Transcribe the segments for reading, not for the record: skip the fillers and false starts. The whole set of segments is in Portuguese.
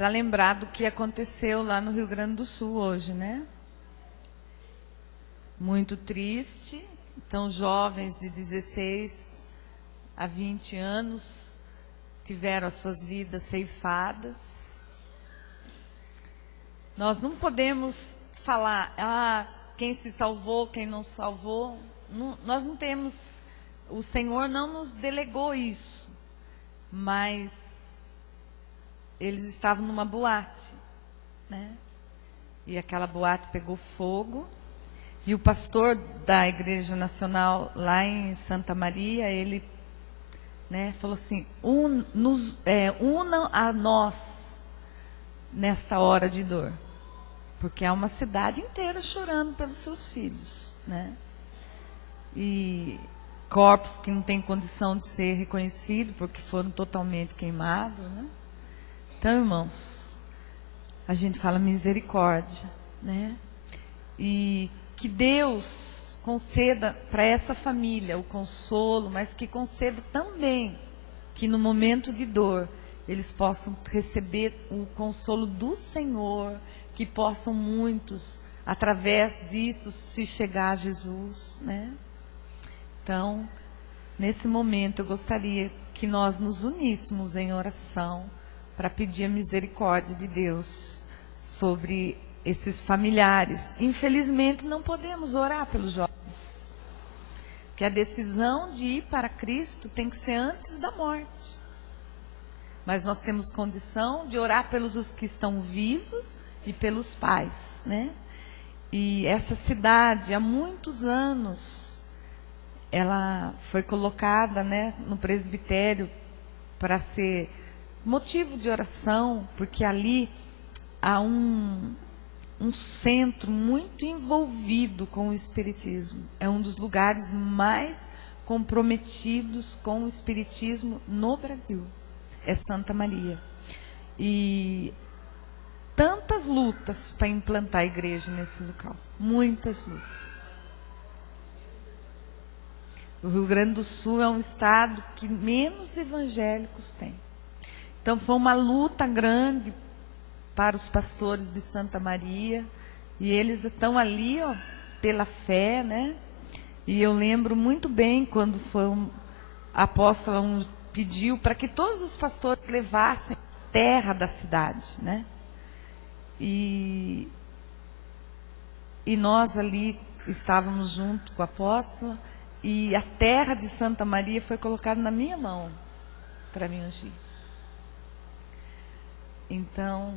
para lembrar do que aconteceu lá no Rio Grande do Sul hoje, né? Muito triste. Então, jovens de 16 a 20 anos tiveram as suas vidas ceifadas. Nós não podemos falar, quem se salvou, quem não se salvou. Nós não temos, o Senhor não nos delegou isso, mas eles estavam numa boate, né? E aquela boate pegou fogo, e o pastor da Igreja Nacional lá em Santa Maria, ele, né, falou assim, unam a nós nesta hora de dor, porque há uma cidade inteira chorando pelos seus filhos, né? E corpos que não têm condição de ser reconhecidos porque foram totalmente queimados, né? Então, irmãos, a gente fala misericórdia, né? E que Deus conceda para essa família o consolo, mas que conceda também que no momento de dor eles possam receber o consolo do Senhor, que possam muitos, através disso, se chegar a Jesus, né? Então, nesse momento, eu gostaria que nós nos uníssemos em oração para pedir a misericórdia de Deus sobre esses familiares. Infelizmente, não podemos orar pelos jovens, que a decisão de ir para Cristo tem que ser antes da morte. Mas nós temos condição de orar pelos que estão vivos e pelos pais, né? E essa cidade, há muitos anos, ela foi colocada, né, no presbitério para ser motivo de oração, porque ali há um centro muito envolvido com o espiritismo. É um dos lugares mais comprometidos com o espiritismo no Brasil. É Santa Maria. E tantas lutas para implantar a igreja nesse local. Muitas lutas. O Rio Grande do Sul é um estado que menos evangélicos tem. Então foi uma luta grande para os pastores de Santa Maria. E eles estão ali, ó, pela fé, né? E eu lembro muito bem quando foi a apóstola pediu para que todos os pastores levassem terra da cidade, né? E nós ali estávamos junto com a apóstola, e a terra de Santa Maria foi colocada na minha mão para me ungir. Então,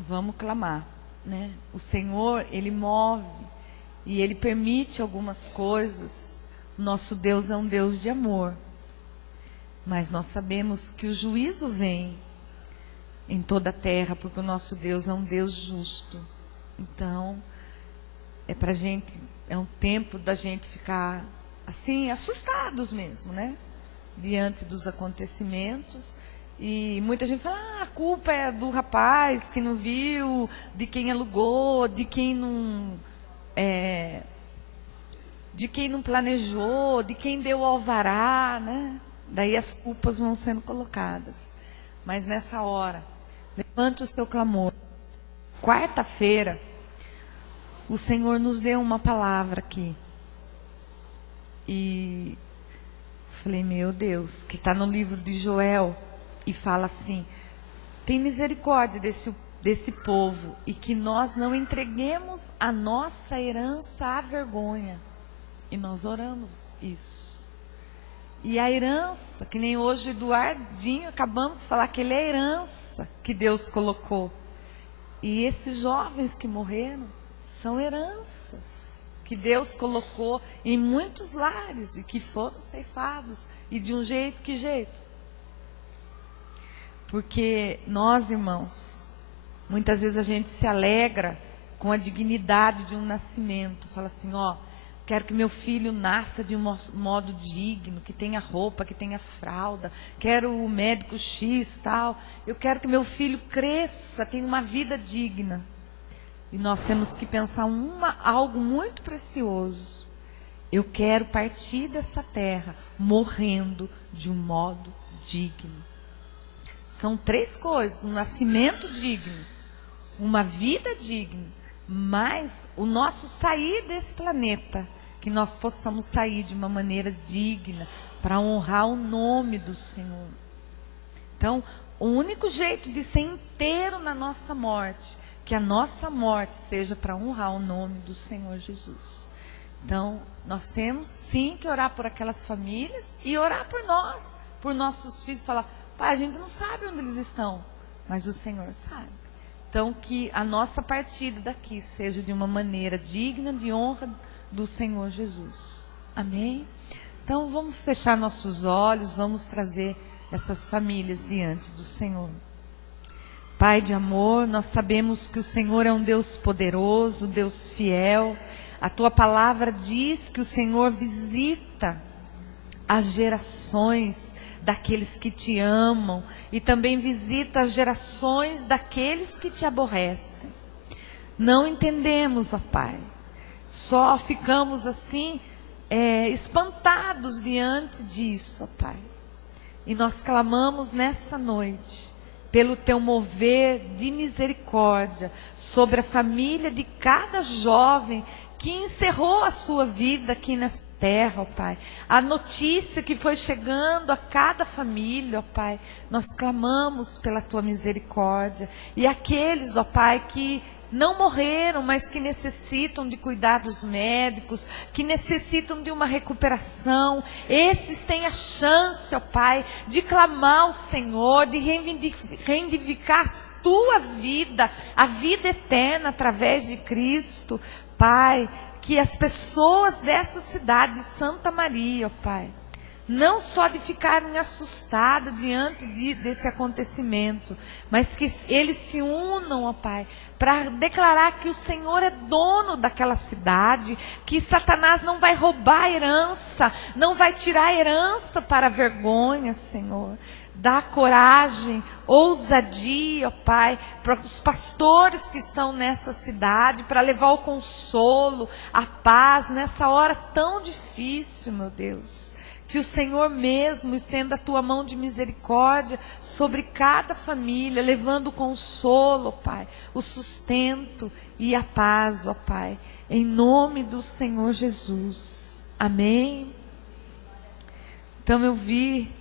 vamos clamar, né? O Senhor, Ele move e Ele permite algumas coisas. Nosso Deus é um Deus de amor, mas nós sabemos que o juízo vem em toda a terra, porque o nosso Deus é um Deus justo. Então, é um tempo da gente ficar assim, assustados mesmo, né? Diante dos acontecimentos. E muita gente fala, a culpa é do rapaz que não viu, de quem alugou, de quem não planejou, de quem deu o alvará, né? Daí as culpas vão sendo colocadas. Mas nessa hora, levante o seu clamor. Quarta-feira, o Senhor nos deu uma palavra aqui. E falei, meu Deus, que está no livro de Joel, e fala assim, tem misericórdia desse povo, e que nós não entreguemos a nossa herança à vergonha. E nós oramos isso. E a herança, que nem hoje Eduardinho, acabamos de falar que ele é a herança que Deus colocou. E esses jovens que morreram são heranças que Deus colocou em muitos lares e que foram ceifados. E de um jeito, que jeito? Porque nós, irmãos, muitas vezes a gente se alegra com a dignidade de um nascimento. Fala assim, ó, quero que meu filho nasça de um modo digno, que tenha roupa, que tenha fralda. Quero o médico X, tal. Eu quero que meu filho cresça, tenha uma vida digna. E nós temos que pensar algo muito precioso. Eu quero partir dessa terra morrendo de um modo digno. São 3 coisas: um nascimento digno, uma vida digna, mas o nosso sair desse planeta, que nós possamos sair de uma maneira digna, para honrar o nome do Senhor. Então, o único jeito de ser inteiro na nossa morte, que a nossa morte seja para honrar o nome do Senhor Jesus. Então, nós temos sim que orar por aquelas famílias e orar por nós, por nossos filhos, falar: pai, a gente não sabe onde eles estão, mas o Senhor sabe. Então, que a nossa partida daqui seja de uma maneira digna de honra do Senhor Jesus. Amém? Então, vamos fechar nossos olhos, vamos trazer essas famílias diante do Senhor. Pai de amor, nós sabemos que o Senhor é um Deus poderoso, Deus fiel. A tua palavra diz que o Senhor visita as gerações daqueles que te amam e também visita as gerações daqueles que te aborrecem. Não entendemos, ó Pai, só ficamos assim espantados diante disso, ó Pai. E nós clamamos nessa noite pelo teu mover de misericórdia sobre a família de cada jovem que encerrou a sua vida aqui nessa terra, ó Pai. A notícia que foi chegando a cada família, ó Pai, nós clamamos pela tua misericórdia. E aqueles, ó Pai, que não morreram, mas que necessitam de cuidados médicos, que necessitam de uma recuperação, esses têm a chance, ó Pai, de clamar ao Senhor, de reivindicar tua vida, a vida eterna através de Cristo. Pai, que as pessoas dessa cidade de Santa Maria, ó Pai, não só de ficarem assustados diante desse acontecimento, mas que eles se unam, ó Pai, para declarar que o Senhor é dono daquela cidade, que Satanás não vai roubar a herança, não vai tirar a herança para a vergonha, Senhor. Dá coragem, ousadia, ó Pai, para os pastores que estão nessa cidade, para levar o consolo, a paz, nessa hora tão difícil, meu Deus. Que o Senhor mesmo estenda a tua mão de misericórdia sobre cada família, levando o consolo, ó Pai, o sustento e a paz, ó Pai, em nome do Senhor Jesus. Amém? Então eu vi,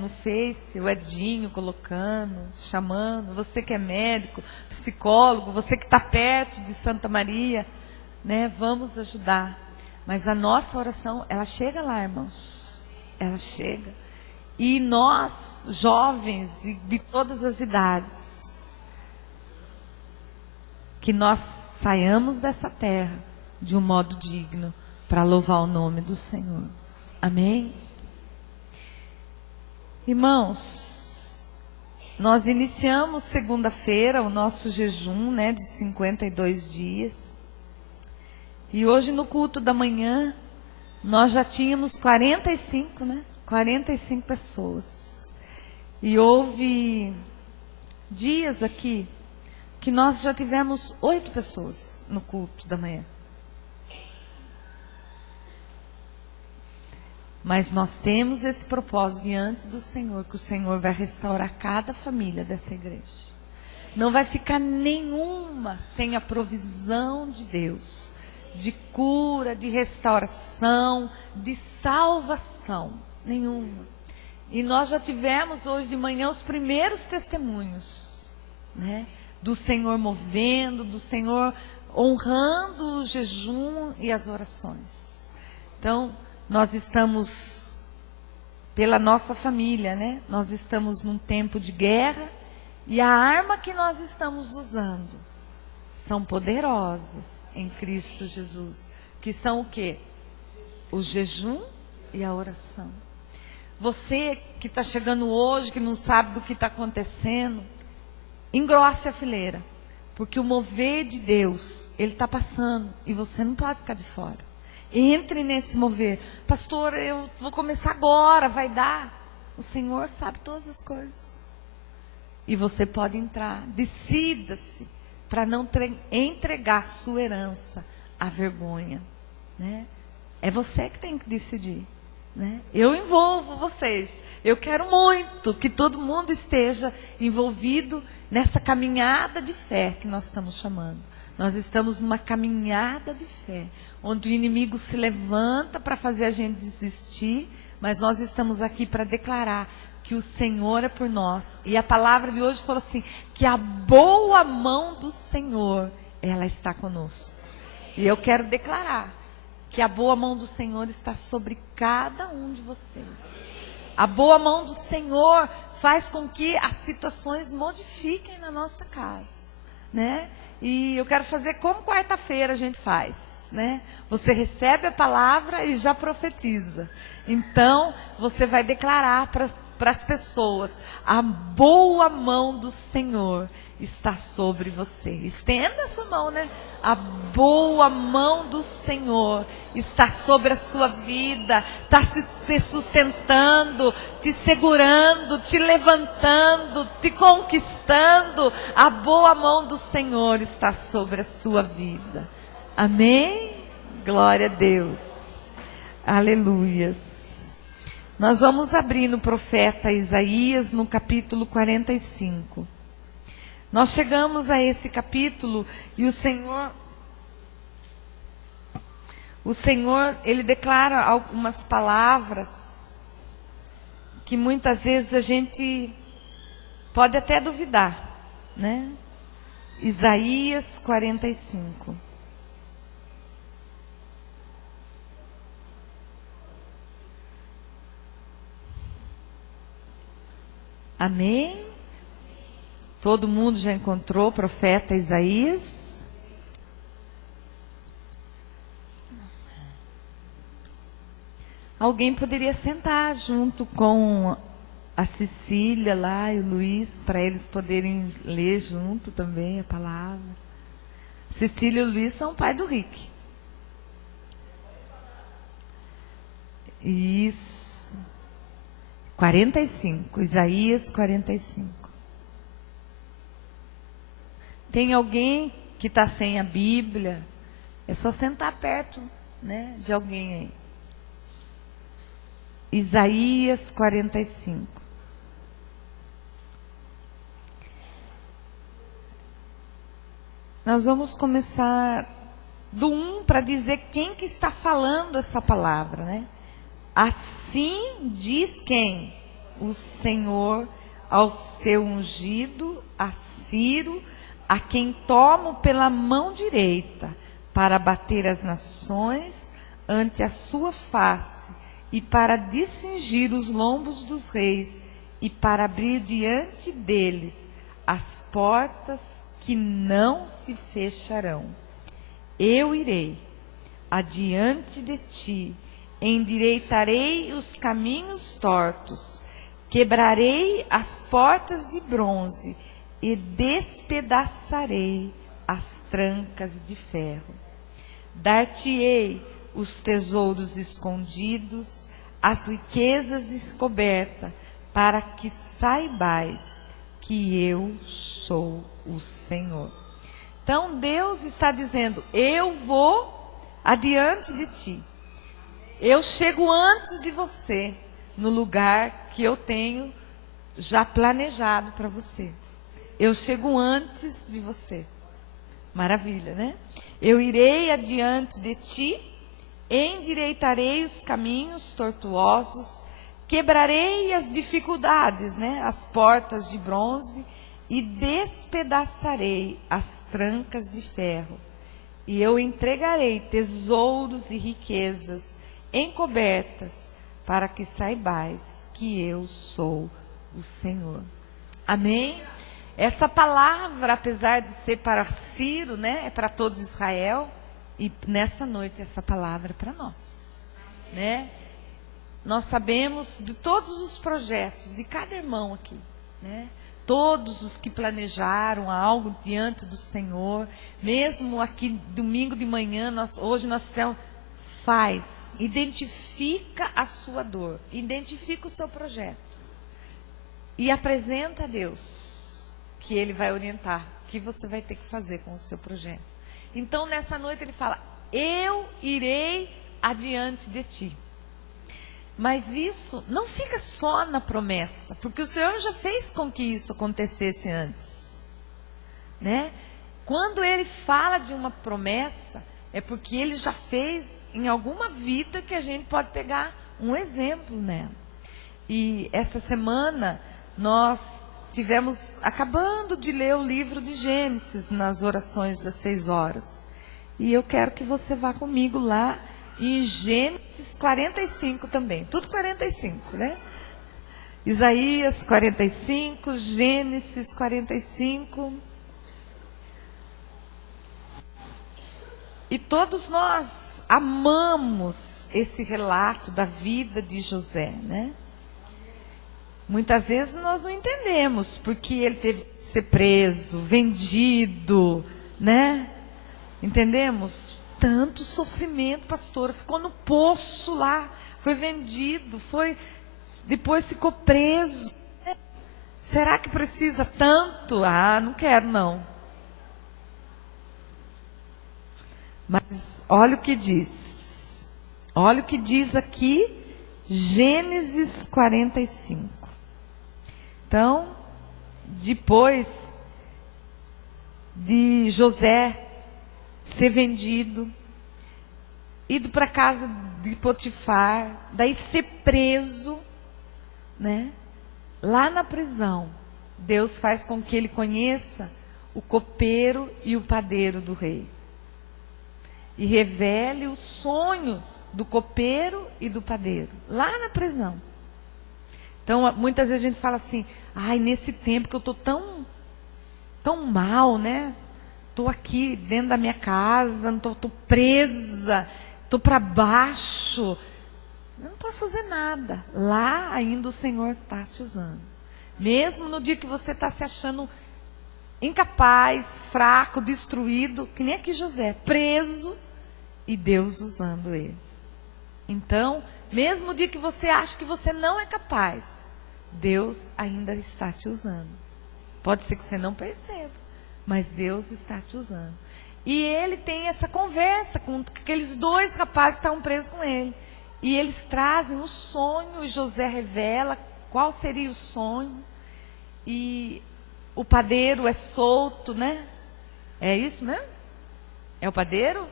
no Face, o Edinho colocando, chamando, você que é médico, psicólogo, você que está perto de Santa Maria, vamos ajudar. Mas a nossa oração, ela chega lá, irmãos, ela chega. E nós, jovens e de todas as idades, que nós saiamos dessa terra de um modo digno para louvar o nome do Senhor. Amém? Irmãos, nós iniciamos segunda-feira o nosso jejum, de 52 dias. E hoje no culto da manhã, nós já tínhamos 45 pessoas. E houve dias aqui que nós já tivemos 8 pessoas no culto da manhã. Mas nós temos esse propósito diante do Senhor, que o Senhor vai restaurar cada família dessa igreja. Não vai ficar nenhuma sem a provisão de Deus, de cura, de restauração, de salvação, nenhuma. E nós já tivemos hoje de manhã os primeiros testemunhos, do Senhor movendo, do Senhor honrando o jejum e as orações. Então, nós estamos, pela nossa família, nós estamos num tempo de guerra, e a arma que nós estamos usando são poderosas em Cristo Jesus, que são o quê? O jejum e a oração. Você que está chegando hoje, que não sabe do que está acontecendo, engrosse a fileira, porque o mover de Deus, ele está passando, e você não pode ficar de fora. Entre nesse mover. Pastor, eu vou começar agora, vai dar. O Senhor sabe todas as coisas. E você pode entrar. Decida-se para não entregar sua herança à vergonha. É você que tem que decidir. né? Eu envolvo vocês. Eu quero muito que todo mundo esteja envolvido nessa caminhada de fé que nós estamos chamando. Nós estamos numa caminhada de fé, onde o inimigo se levanta para fazer a gente desistir, mas nós estamos aqui para declarar que o Senhor é por nós. E a palavra de hoje falou assim, que a boa mão do Senhor, ela está conosco. E eu quero declarar que a boa mão do Senhor está sobre cada um de vocês. A boa mão do Senhor faz com que as situações modifiquem na nossa casa, né? E eu quero fazer como quarta-feira a gente faz, né? Você recebe a palavra e já profetiza. Então, você vai declarar para as pessoas, a boa mão do Senhor está sobre você. Estenda a sua mão, né? A boa mão do Senhor está sobre a sua vida, está te sustentando, te segurando, te levantando, te conquistando. A boa mão do Senhor está sobre a sua vida. Amém? Glória a Deus. Aleluias. Nós vamos abrir no profeta Isaías, no capítulo 45. Nós chegamos a esse capítulo e o Senhor, Ele declara algumas palavras que muitas vezes a gente pode até duvidar, né? Isaías 45. Amém? Todo mundo já encontrou o profeta Isaías? Alguém poderia sentar junto com a Cecília lá e o Luiz, para eles poderem ler junto também a palavra. Cecília e o Luiz são pai do Rick. Isso. 45, Isaías 45. Tem alguém que está sem a Bíblia? É só sentar perto, né, de alguém aí. Isaías 45. Nós vamos começar do 1 para dizer quem que está falando essa palavra, né? Assim diz quem? O Senhor ao seu ungido, a Ciro, a quem tomo pela mão direita, para bater as nações ante a sua face, e para discingir os lombos dos reis, e para abrir diante deles as portas que não se fecharão. Eu irei adiante de ti, endireitarei os caminhos tortos, quebrarei as portas de bronze, e despedaçarei as trancas de ferro. Dar-te-ei os tesouros escondidos, as riquezas encobertas, para que saibais que eu sou o Senhor. Então Deus está dizendo, eu vou adiante de ti. Eu chego antes de você, no lugar que eu tenho já planejado para você. Eu chego antes de você. Maravilha, né? Eu irei adiante de ti, endireitarei os caminhos tortuosos, quebrarei as dificuldades, né? As portas de bronze, e despedaçarei as trancas de ferro. E eu entregarei tesouros e riquezas encobertas, para que saibais que eu sou o Senhor. Amém? Essa palavra, apesar de ser para Ciro, né, é para todo Israel, e nessa noite essa palavra é para nós, né? Nós sabemos de todos os projetos, de cada irmão aqui, né? Todos os que planejaram algo diante do Senhor, mesmo aqui domingo de manhã, hoje nós dissemos, faz, identifica a sua dor, identifica o seu projeto e apresenta a Deus, que Ele vai orientar o que você vai ter que fazer com o seu projeto. Então nessa noite ele fala, eu irei adiante de ti. Mas isso não fica só na promessa, porque o Senhor já fez com que isso acontecesse antes, né? Quando Ele fala de uma promessa, é porque Ele já fez em alguma vida que a gente pode pegar um exemplo nela. E essa semana nós tivemos acabando de ler o livro de Gênesis nas orações das 6 horas. E eu quero que você vá comigo lá em Gênesis 45 também. Tudo 45, né? Isaías 45, Gênesis 45. E todos nós amamos esse relato da vida de José, né? Muitas vezes nós não entendemos porque ele teve que ser preso, vendido, né? Entendemos? Tanto sofrimento, pastora, ficou no poço lá, foi vendido, depois ficou preso. Será que precisa tanto? Ah, não quero não. Mas olha o que diz. Olha o que diz aqui, Gênesis 45. Então, depois de José ser vendido, ido para a casa de Potifar, daí ser preso, né? Lá na prisão, Deus faz com que ele conheça o copeiro e o padeiro do rei. E revele o sonho do copeiro e do padeiro, lá na prisão. Então, muitas vezes a gente fala assim, ai, nesse tempo que eu estou tão mal, né? Estou aqui dentro da minha casa, estou presa, estou para baixo. Eu não posso fazer nada. Lá ainda o Senhor está te usando. Mesmo no dia que você está se achando incapaz, fraco, destruído, que nem aqui José, preso, e Deus usando ele. Então, mesmo no dia que você acha que você não é capaz, Deus ainda está te usando. Pode ser que você não perceba, mas Deus está te usando. E ele tem essa conversa com aqueles 2 rapazes que estavam presos com ele. E eles trazem o sonho, e José revela qual seria o sonho. E o padeiro é solto, né? É isso mesmo? É o padeiro?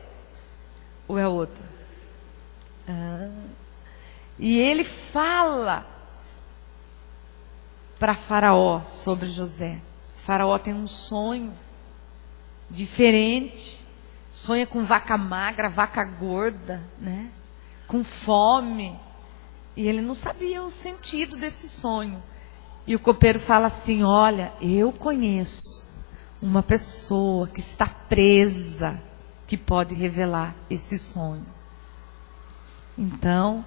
Ou é outro? E ele fala para Faraó sobre José. Faraó tem um sonho diferente, sonha com vaca magra, vaca gorda, né? Com fome. E ele não sabia o sentido desse sonho. E o copeiro fala assim, olha, eu conheço uma pessoa que está presa, que pode revelar esse sonho. Então,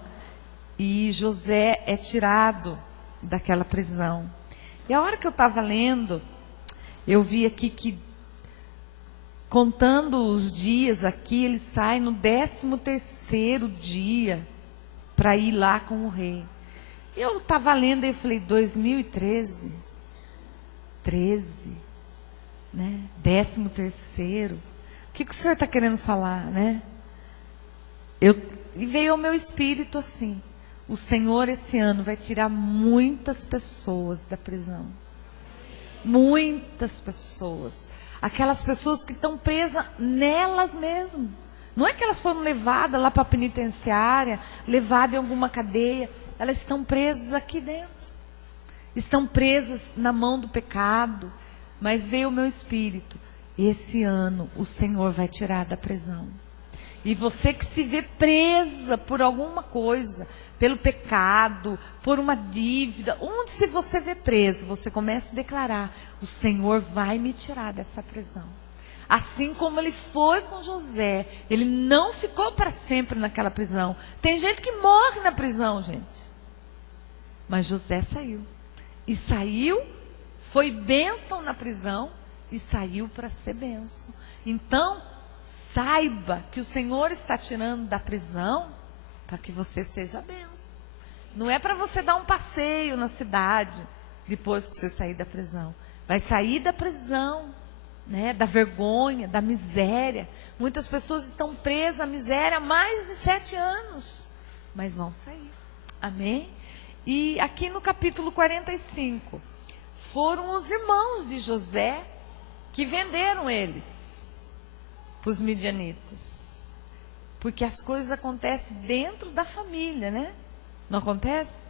e José é tirado daquela prisão. E a hora que eu estava lendo, eu vi aqui que, contando os dias aqui, ele sai no 13º dia para ir lá com o rei. Eu estava lendo e falei, 2013, 13, né? 13º. O que o senhor está querendo falar, né? E veio ao meu espírito assim, o Senhor esse ano vai tirar muitas pessoas da prisão. Muitas pessoas. Aquelas pessoas que estão presas nelas mesmas. Não é que elas foram levadas lá para a penitenciária, levadas em alguma cadeia. Elas estão presas aqui dentro. Estão presas na mão do pecado. Mas veio o meu espírito. Esse ano o Senhor vai tirar da prisão. E você que se vê presa por alguma coisa, pelo pecado, por uma dívida, onde se você vê preso, você começa a declarar, o Senhor vai me tirar dessa prisão. Assim como ele foi com José, ele não ficou para sempre naquela prisão. Tem gente que morre na prisão, gente. Mas José saiu. E saiu, foi bênção na prisão, e saiu para ser bênção. Então, saiba que o Senhor está tirando da prisão para que você seja bênção. Não é para você dar um passeio na cidade depois que você sair da prisão. Vai sair da prisão, né, da vergonha, da miséria. Muitas pessoas estão presas à miséria há mais de 7 anos, mas vão sair. Amém? E aqui no capítulo 45, foram os irmãos de José que venderam eles para os midianitas. Porque as coisas acontecem dentro da família, né? Não acontece?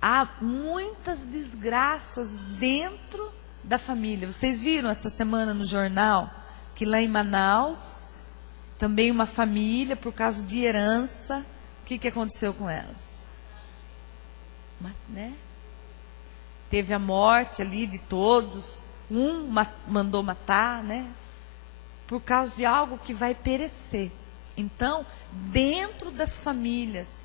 Há muitas desgraças dentro da família. Vocês viram essa semana no jornal que lá em Manaus, também uma família, por causa de herança, o que aconteceu com elas? Né? Teve a morte ali de todos, mandou matar, né? Por causa de algo que vai perecer. Então, dentro das famílias,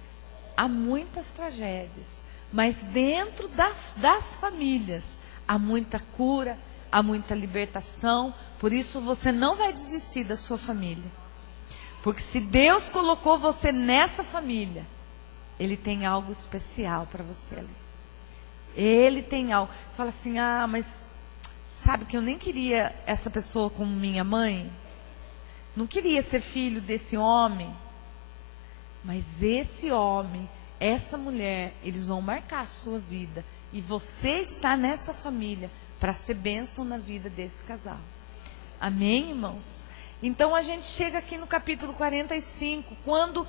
há muitas tragédias, mas dentro das famílias, há muita cura, há muita libertação. Por isso, você não vai desistir da sua família. Porque se Deus colocou você nessa família, Ele tem algo especial para você ali. Ele tem algo. Fala assim, mas sabe que eu nem queria essa pessoa como minha mãe? Não queria ser filho desse homem. Mas esse homem, essa mulher, eles vão marcar a sua vida. E você está nessa família para ser bênção na vida desse casal. Amém, irmãos? Então a gente chega aqui no capítulo 45, quando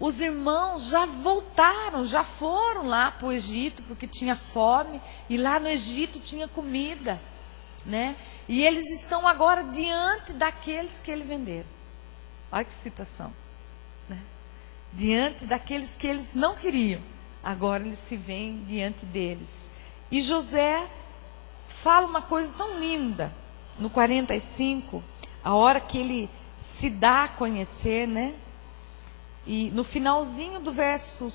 os irmãos já voltaram, já foram lá para o Egito, porque tinha fome, e lá no Egito tinha comida, né? E eles estão agora diante daqueles que eles venderam. Olha que situação, né? Diante daqueles que eles não queriam, agora eles se veem diante deles. E José fala uma coisa tão linda, no 45, a hora que ele se dá a conhecer, né? E no finalzinho do verso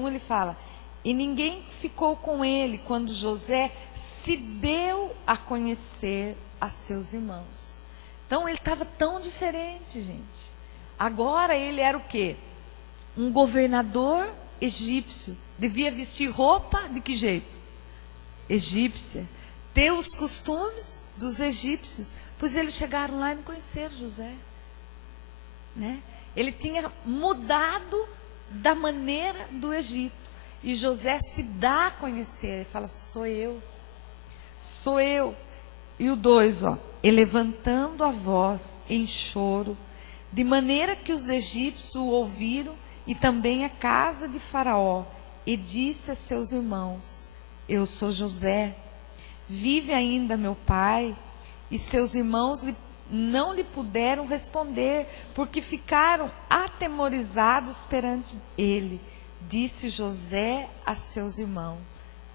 1 ele fala: e ninguém ficou com ele quando José se deu a conhecer a seus irmãos. Então ele estava tão diferente, gente. Agora ele era o quê? Um governador egípcio. Devia vestir roupa de que jeito? Egípcia. Ter os costumes dos egípcios. Pois eles chegaram lá e não conheceram José, né? Ele tinha mudado da maneira do Egito. E José se dá a conhecer. Ele fala, sou eu. Sou eu. E o 2, e levantando a voz em choro, de maneira que os egípcios o ouviram, e também a casa de Faraó, e disse a seus irmãos, eu sou José. Vive ainda meu pai? E seus irmãos não lhe puderam responder, porque ficaram atemorizados perante ele. Disse José a seus irmãos,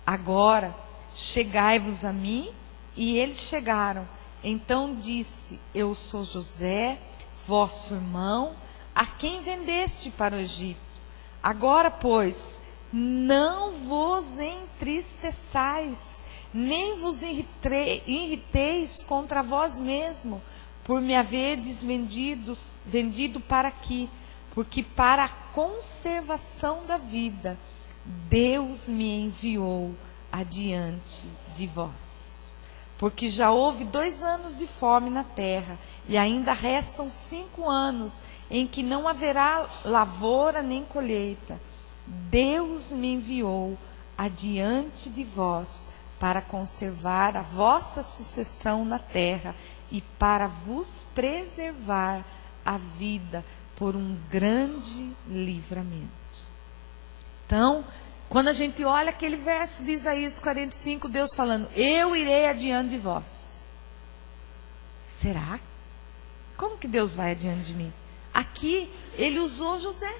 agora chegai-vos a mim. E eles chegaram. Então disse, eu sou José, vosso irmão, a quem vendeste para o Egito. Agora, pois, não vos entristeçais, nem vos irriteis contra vós mesmo, por me haverdes vendido para aqui, porque para a conservação da vida, Deus me enviou adiante de vós. Porque já houve 2 anos de fome na terra, e ainda restam 5 anos, em que não haverá lavoura nem colheita. Deus me enviou adiante de vós, para conservar a vossa sucessão na terra, e para vos preservar a vida por um grande livramento. Então, quando a gente olha aquele verso de Isaías 45, Deus falando, eu irei adiante de vós. Será? Como que Deus vai adiante de mim? Aqui, ele usou José.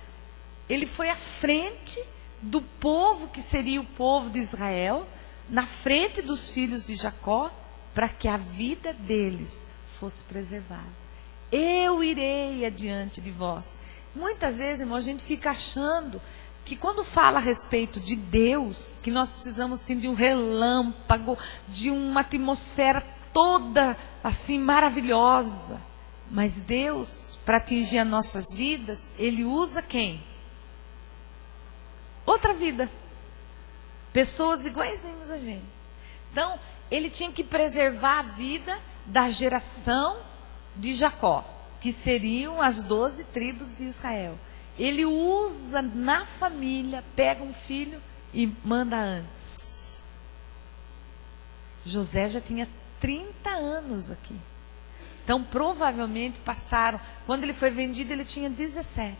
Ele foi à frente do povo, que seria o povo de Israel, na frente dos filhos de Jacó, para que a vida deles fosse preservada. Eu irei adiante de vós. Muitas vezes, irmão, a gente fica achando que quando fala a respeito de Deus, que nós precisamos assim de um relâmpago, de uma atmosfera toda assim maravilhosa. Mas Deus, para atingir as nossas vidas, Ele usa quem? Outra vida. Pessoas iguaizinhos a gente. Então, Ele tinha que preservar a vida da geração de Jacó, que seriam as 12 tribos de Israel. ele usa na família, pega um filho e manda antes. José já tinha 30 anos aqui. Então, provavelmente passaram, quando ele foi vendido, ele tinha 17.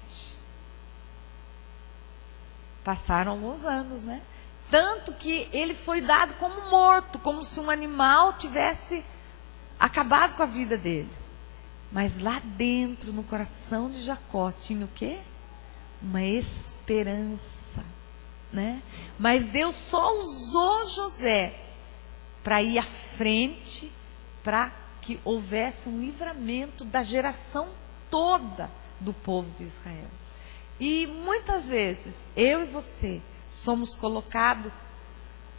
Passaram alguns anos, né? Tanto que ele foi dado como morto, como se um animal tivesse acabado com a vida dele. Mas lá dentro, no coração de Jacó, tinha o quê? Uma esperança, né? Mas Deus só usou José para ir à frente, para que houvesse um livramento da geração toda do povo de Israel. E muitas vezes, eu e você, somos colocados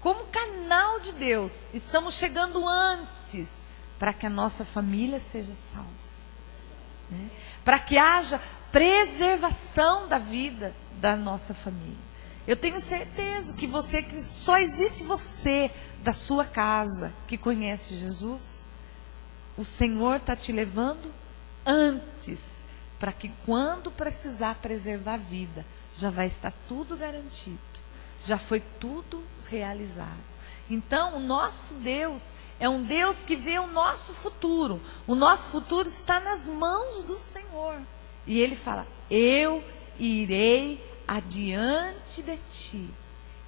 como canal de Deus. Estamos chegando antes para que a nossa família seja salva, né? Para que haja preservação da vida da nossa família. Eu tenho certeza que só existe você, da sua casa, que conhece Jesus. O Senhor está te levando antes, para que quando precisar preservar a vida, já vai estar tudo garantido, já foi tudo realizado. Então, o nosso Deus é um Deus que vê o nosso futuro. O nosso futuro está nas mãos do Senhor. E Ele fala: eu irei adiante de ti.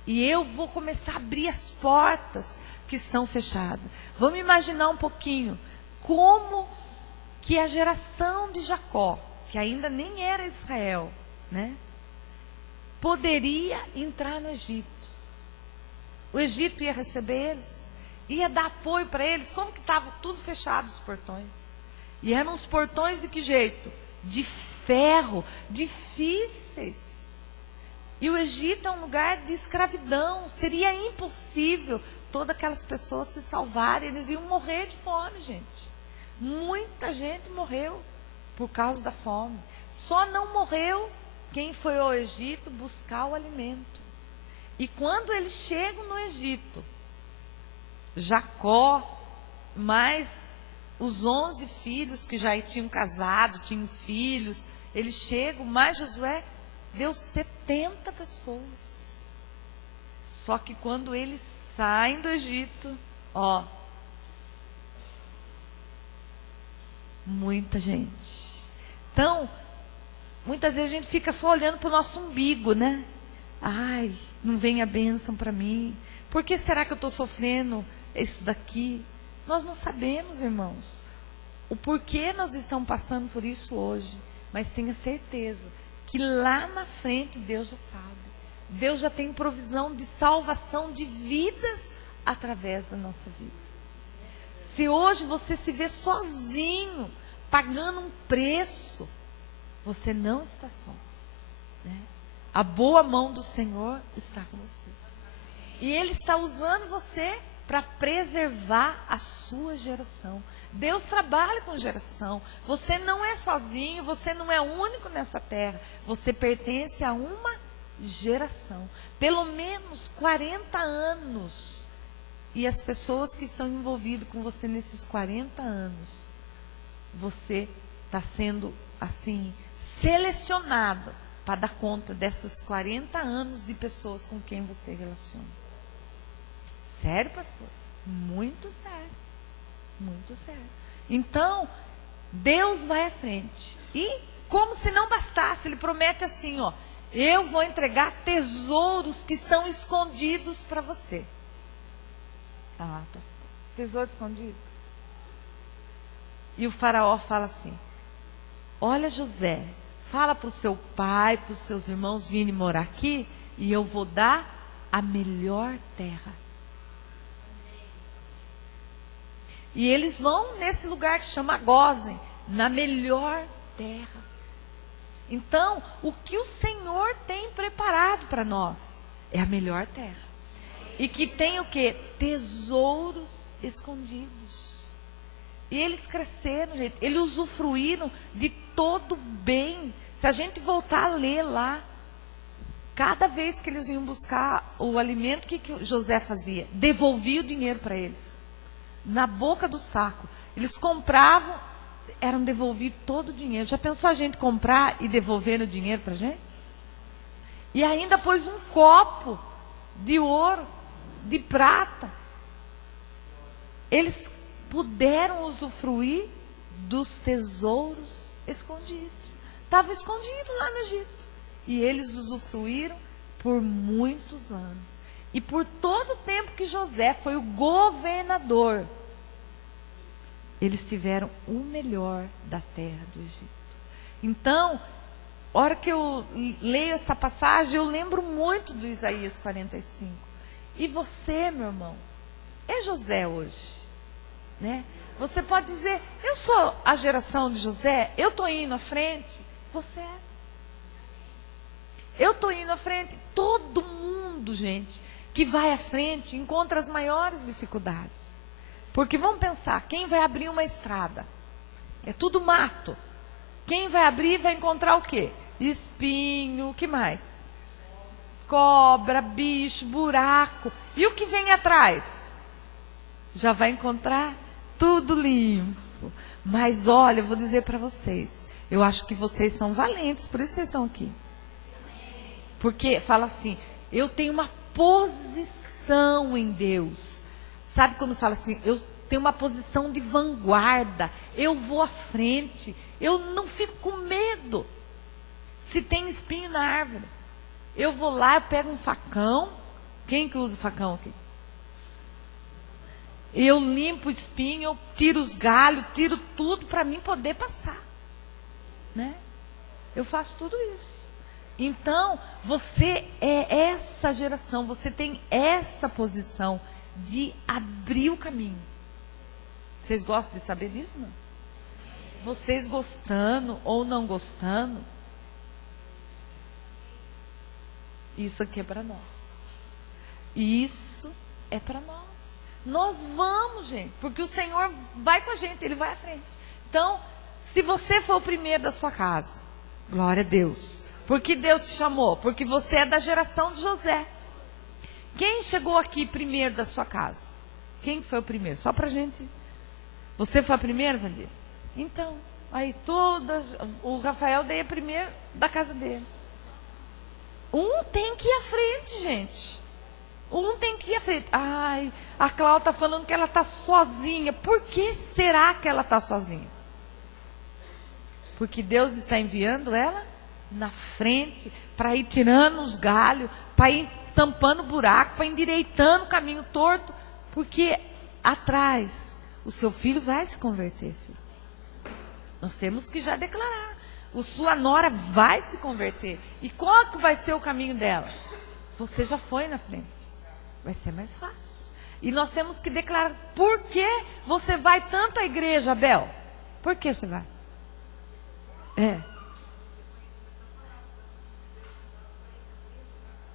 E eu vou começar a abrir as portas que estão fechadas. Vamos imaginar um pouquinho como que a geração de Jacó, que ainda nem era Israel, né, poderia entrar no Egito. O Egito ia receber eles, ia dar apoio para eles. Como que estava tudo fechado os portões? E eram os portões de que jeito? De ferro, difíceis. E o Egito é um lugar de escravidão. Seria impossível todas aquelas pessoas se salvarem. Eles iam morrer de fome, gente. Muita gente morreu por causa da fome. Só não morreu quem foi ao Egito buscar o alimento. E quando eles chegam no Egito, Jacó, mais os 11 filhos que já tinham casado, tinham filhos, eles chegam, mais Josué, deu 70 pessoas. Só que quando eles saem do Egito, muita gente. Então, muitas vezes a gente fica só olhando para o nosso umbigo, né? Ai, não vem a bênção para mim. Por que será que eu estou sofrendo isso daqui? Nós não sabemos, irmãos, o porquê nós estamos passando por isso hoje. Mas tenha certeza que lá na frente Deus já sabe. Deus já tem provisão de salvação de vidas através da nossa vida. Se hoje você se vê sozinho, pagando um preço, você não está só, né? A boa mão do Senhor está com você. E Ele está usando você para preservar a sua geração. Deus trabalha com geração. Você não é sozinho, você não é único nessa terra. Você pertence a uma geração. Pelo menos 40 anos. E as pessoas que estão envolvidas com você nesses 40 anos, você está sendo, assim, selecionado para dar conta dessas 40 anos de pessoas com quem você relaciona. Sério, pastor? Muito sério. Muito sério. Então, Deus vai à frente. E, como se não bastasse, Ele promete assim, eu vou entregar tesouros que estão escondidos para você. Ah, pastor, tesouro escondido? E o faraó fala assim: olha, José, fala para o seu pai, para os seus irmãos virem morar aqui, e eu vou dar a melhor terra. E eles vão nesse lugar que chama Gósen, na melhor terra. Então, o que o Senhor tem preparado para nós é a melhor terra. E que tem o quê? Tesouros escondidos. E eles cresceram, gente. Eles usufruíram de todo o bem. Se a gente voltar a ler lá, cada vez que eles iam buscar o alimento, o que José fazia? Devolvia o dinheiro para eles. Na boca do saco. Eles compravam eram devolvido todo o dinheiro. Já pensou a gente comprar e devolver o dinheiro para a gente? E ainda pôs um copo de ouro, de prata. Eles puderam usufruir dos tesouros escondidos. Estava escondido lá no Egito. E eles usufruíram por muitos anos. E por todo o tempo que José foi o governador, eles tiveram o melhor da terra do Egito. Então, a hora que eu leio essa passagem, eu lembro muito do Isaías 45. E você, meu irmão, é José hoje, né? Você pode dizer, eu sou a geração de José, eu estou indo à frente. Você é. Eu estou indo à frente. Todo mundo, gente, que vai à frente, encontra as maiores dificuldades. Porque vamos pensar, quem vai abrir uma estrada? É tudo mato. Quem vai abrir vai encontrar o quê? Espinho, o que mais? Cobra, bicho, buraco. E o que vem atrás? Já vai encontrar tudo limpo. Mas olha, eu vou dizer para vocês, eu acho que vocês são valentes, por isso vocês estão aqui. Porque fala assim, eu tenho uma posição em Deus. Sabe quando fala assim, eu tenho uma posição de vanguarda, eu vou à frente, eu não fico com medo. Se tem espinho na árvore, eu vou lá, eu pego um facão. Quem que usa facão aqui? Eu limpo o espinho, eu tiro os galhos, tiro tudo para mim poder passar, né? Eu faço tudo isso. Então, você é essa geração, você tem essa posição de abrir o caminho. Vocês gostam de saber disso, não? Vocês gostando ou não gostando, isso aqui é para nós. Isso é para nós. Nós vamos, gente, porque o Senhor vai com a gente, Ele vai à frente. Então, se você for o primeiro da sua casa, glória a Deus. Porque Deus te chamou? Porque você é da geração de José. Quem chegou aqui primeiro da sua casa? Quem foi o primeiro? Só para a gente. Você foi a primeira, Vandir? Então, aí todas, o Rafael daí é primeiro da casa dele. Um tem que ir à frente, gente. Um tem que ir à frente. Ai, a Cláudia está falando que ela está sozinha. Por que será que ela está sozinha? Porque Deus está enviando ela na frente, para ir tirando os galhos, para ir tampando o buraco, para ir endireitando o caminho torto. Porque atrás, o seu filho vai se converter, filho. Nós temos que já declarar. A sua nora vai se converter. E qual que vai ser o caminho dela? Você já foi na frente. Vai ser mais fácil. E nós temos que declarar. Por que você vai tanto à igreja, Abel? Por que você vai?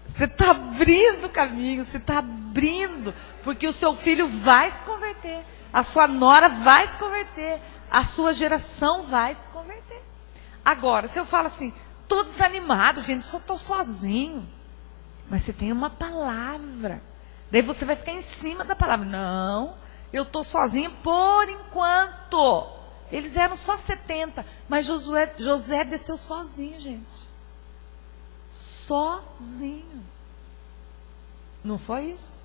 Você está abrindo o caminho, você está abrindo, porque o seu filho vai se converter, a sua nora vai se converter, a sua geração vai se converter. Agora, se eu falo assim, estou desanimado, gente, só estou sozinho. Mas você tem uma palavra. Daí você vai ficar em cima da palavra. Não, eu estou sozinho por enquanto. Eles eram só 70, mas José desceu sozinho, gente. Sozinho. Não foi isso?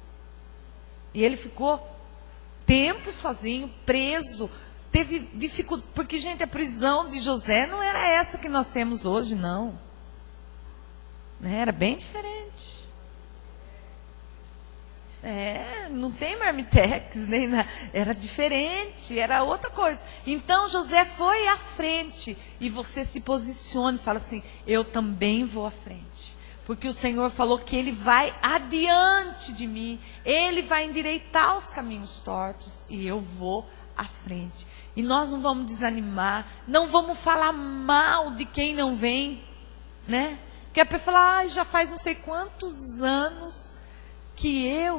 E ele ficou tempo sozinho, preso. Teve dificuldade, porque, gente, a prisão de José não era essa que nós temos hoje, não. Era bem diferente. Não tem marmitex, nem nada. Era diferente, era outra coisa. Então José foi à frente. E você se posiciona e fala assim, eu também vou à frente. Porque o Senhor falou que Ele vai adiante de mim. Ele vai endireitar os caminhos tortos. E eu vou à frente. E nós não vamos desanimar. Não vamos falar mal de quem não vem. Né? Porque a pessoa fala, já faz não sei quantos anos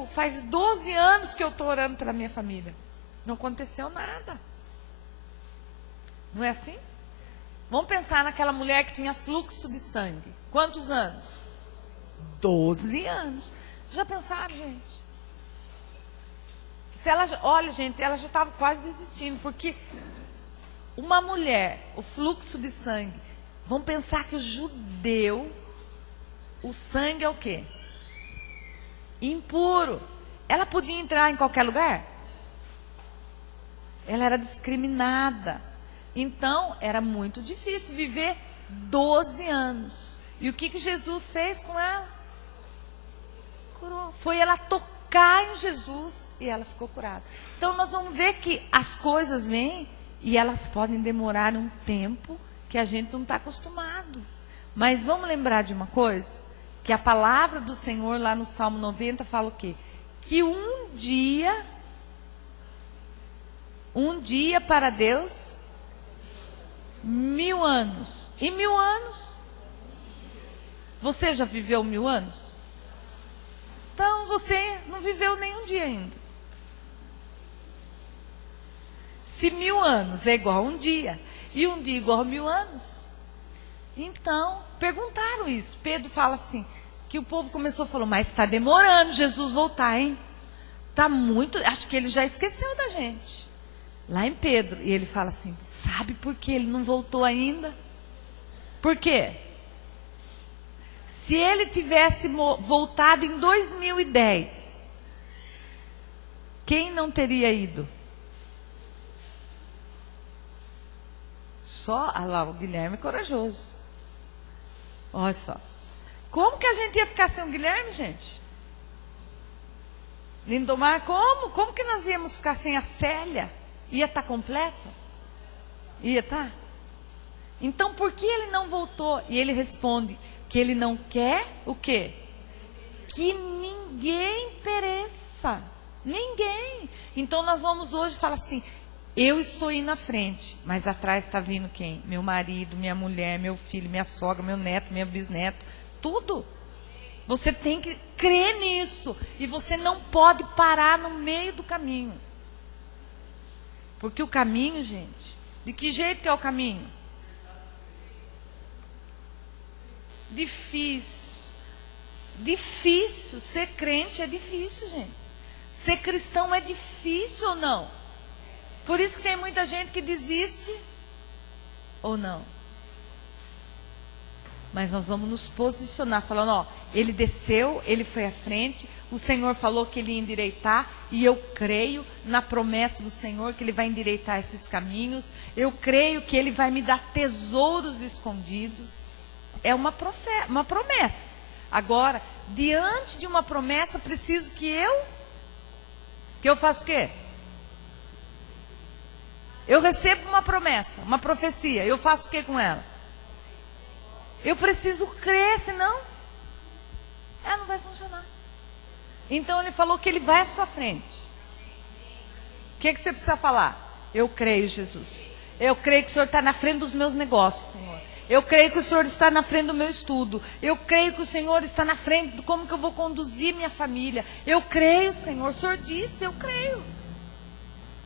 faz 12 anos que eu estou orando pela minha família. Não aconteceu nada. Não é assim? Vamos pensar naquela mulher que tinha fluxo de sangue. Quantos anos? 12 anos. Já pensaram, gente? Olha, gente, ela já estava quase desistindo, porque Uma mulher, o fluxo de sangue. Vamos pensar que o judeu, o sangue é o quê? Impuro. Ela podia entrar em qualquer lugar? Ela era discriminada. Então, era muito difícil viver 12 anos. E o que Jesus fez com ela? Curou. Foi ela tocar em Jesus e ela ficou curada. Então, nós vamos ver que as coisas vêm e elas podem demorar um tempo que a gente não está acostumado. Mas vamos lembrar de uma coisa? Que a palavra do Senhor lá no Salmo 90 fala o quê? Que um dia para Deus, 1000 anos. E 1000 anos? Você já viveu 1000 anos? Então você não viveu nenhum dia ainda. Se 1000 anos é igual a um dia, e um dia igual a 1000 anos, então, perguntaram isso. Pedro fala assim, que o povo começou a falar, mas está demorando Jesus voltar, hein? Está muito, acho que ele já esqueceu da gente. Lá em Pedro, e ele fala assim, sabe por que ele não voltou ainda? Por quê? Se ele tivesse voltado em 2010, quem não teria ido? Só, lá, o Guilherme é corajoso. Olha só. Como que a gente ia ficar sem o Guilherme, gente? Lindomar, como? Como que nós íamos ficar sem a Célia? Ia estar completo? Ia estar? Então, por que ele não voltou? E ele responde que ele não quer o quê? Que ninguém pereça. Ninguém. Então, nós vamos hoje falar assim, eu estou indo na frente, mas atrás está vindo quem? Meu marido, minha mulher, meu filho, minha sogra, meu neto, meu bisneto, tudo. Você tem que crer nisso. E você não pode parar no meio do caminho. Porque o caminho, gente, de que jeito que é o caminho? Difícil. Difícil. Ser crente é difícil, gente. Ser cristão é difícil ou não? Por isso que tem muita gente que desiste, ou não? Mas nós vamos nos posicionar, falando, ó, ele desceu, ele foi à frente, o Senhor falou que ele ia endireitar, e eu creio na promessa do Senhor, que ele vai endireitar esses caminhos, eu creio que ele vai me dar tesouros escondidos. É uma promessa. Agora, diante de uma promessa, preciso que eu faça o quê? Eu recebo uma promessa, uma profecia, eu faço o que com ela? Eu preciso crer, senão ela não vai funcionar. Então ele falou que ele vai à sua frente. O que você precisa falar? Eu creio, Jesus. Eu creio que o Senhor está na frente dos meus negócios, Senhor. Eu creio que o Senhor está na frente do meu estudo. Eu creio que o Senhor está na frente de como que eu vou conduzir minha família. Eu creio, Senhor. O Senhor disse, eu creio.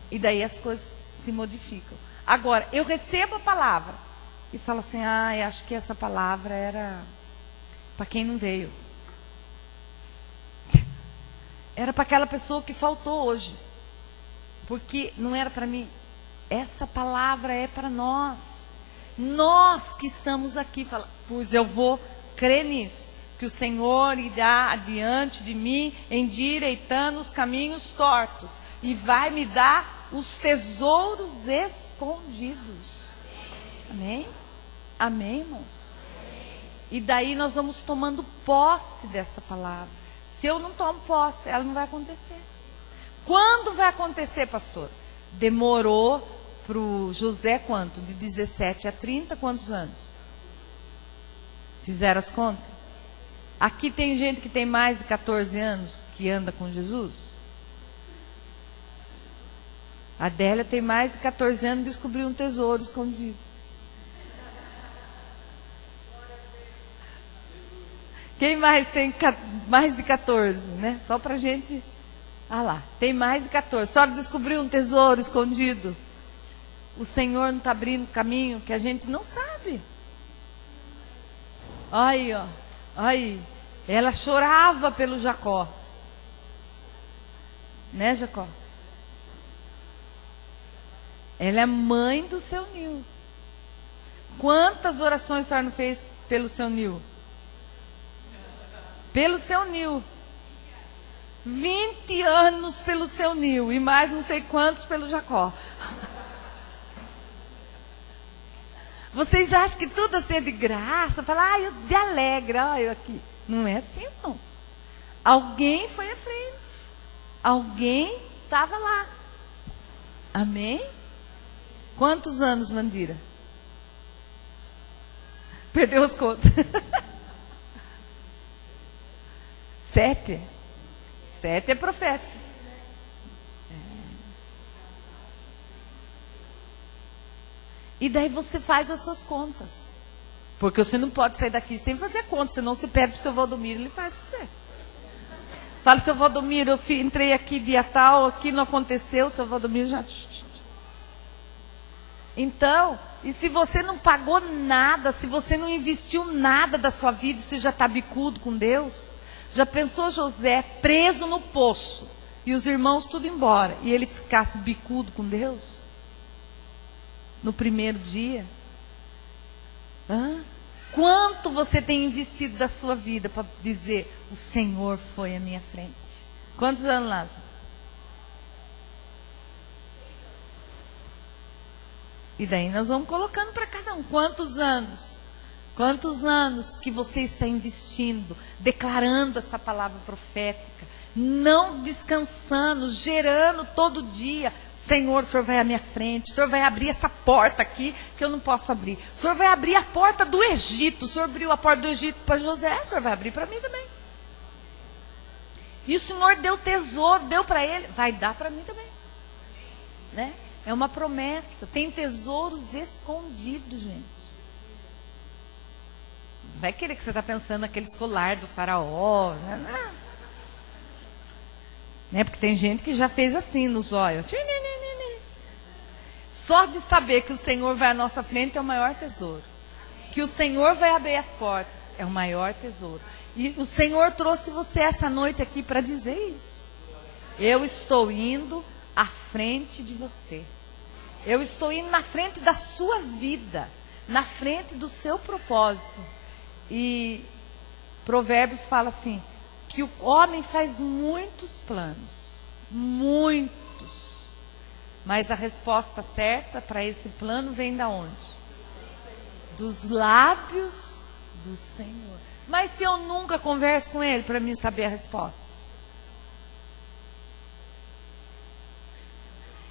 E daí as coisas se modificam. Agora, eu recebo a palavra e falo assim, acho que essa palavra era para quem não veio. Era para aquela pessoa que faltou hoje. Porque não era para mim. Essa palavra é para nós. Nós que estamos aqui, pois eu vou crer nisso. Que o Senhor irá adiante de mim, endireitando os caminhos tortos. E vai me dar os tesouros escondidos. Amém? Amém, irmãos? E daí nós vamos tomando posse dessa palavra. Se eu não tomo posse, ela não vai acontecer. Quando vai acontecer, pastor? Demorou para o José quanto? De 17 a 30, quantos anos? Fizeram as contas? Aqui tem gente que tem mais de 14 anos que anda com Jesus? A Adélia tem mais de 14 anos e descobriu um tesouro escondido. Quem mais tem mais de 14, né? Só para a gente... Ah lá, tem mais de 14. Só descobriu um tesouro escondido. O Senhor não está abrindo caminho que a gente não sabe. Aí, ó. Aí. Ela chorava pelo Jacó. Né, Jacó? Ela é mãe do seu Nil. Quantas orações a senhora não fez pelo seu Nil? Pelo seu Nil. 20 anos pelo seu Nil. E mais não sei quantos pelo Jacó. Vocês acham que tudo assim é de graça? Fala, eu de alegre, eu aqui. Não é assim, irmãos. Alguém foi à frente. Alguém estava lá. Amém? Quantos anos, Vandira? Perdeu as contas. 7. 7 é profético. E daí você faz as suas contas. Porque você não pode sair daqui sem fazer conta, senão você pede para o seu Valdomiro, ele faz para você. Fala, seu Valdomiro, eu entrei aqui dia tal, aqui não aconteceu, o seu Valdomiro já... Então, e se você não pagou nada, se você não investiu nada da sua vida, você já está bicudo com Deus? Já pensou José preso no poço, e os irmãos tudo embora, e ele ficasse bicudo com Deus? No primeiro dia? Quanto você tem investido da sua vida para dizer, o Senhor foi à minha frente? Quantos anos, Lázaro? E daí nós vamos colocando para cada um. Quantos anos? Quantos anos que você está investindo, declarando essa palavra profética, não descansando, gerando todo dia. Senhor, o Senhor vai à minha frente, o Senhor vai abrir essa porta aqui que eu não posso abrir. O Senhor vai abrir a porta do Egito. O Senhor abriu a porta do Egito para José, o Senhor vai abrir para mim também. E o Senhor deu tesouro, deu para ele, vai dar para mim também. Né? É uma promessa. Tem tesouros escondidos, gente. Vai querer que você está pensando naquele escolar do faraó. Né? Porque tem gente que já fez assim nos olhos. Só de saber que o Senhor vai à nossa frente é o maior tesouro. Que o Senhor vai abrir as portas é o maior tesouro. E o Senhor trouxe você essa noite aqui para dizer isso. Eu estou indo à frente de você. Eu estou indo na frente da sua vida, na frente do seu propósito. E Provérbios fala assim, que o homem faz muitos planos, muitos. Mas a resposta certa para esse plano vem da onde? Dos lábios do Senhor. Mas se eu nunca converso com ele para mim saber a resposta?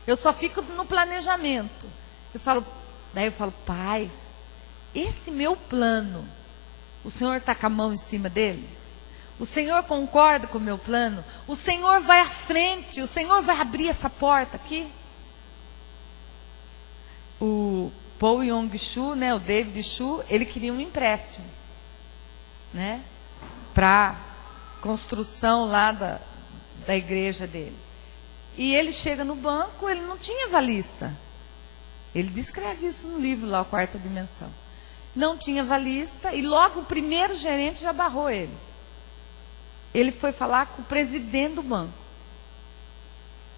Eu só fico no planejamento. Daí eu falo, Pai, esse meu plano, o Senhor está com a mão em cima dele? O Senhor concorda com o meu plano? O Senhor vai à frente, o Senhor vai abrir essa porta aqui? O Paul Yong-Chu, né, o David Chu, ele queria um empréstimo, né, para construção lá da igreja dele. E ele chega no banco, ele não tinha avalista. Ele descreve isso no livro lá, a Quarta Dimensão. Não tinha avalista e logo o primeiro gerente já barrou ele. Ele foi falar com o presidente do banco.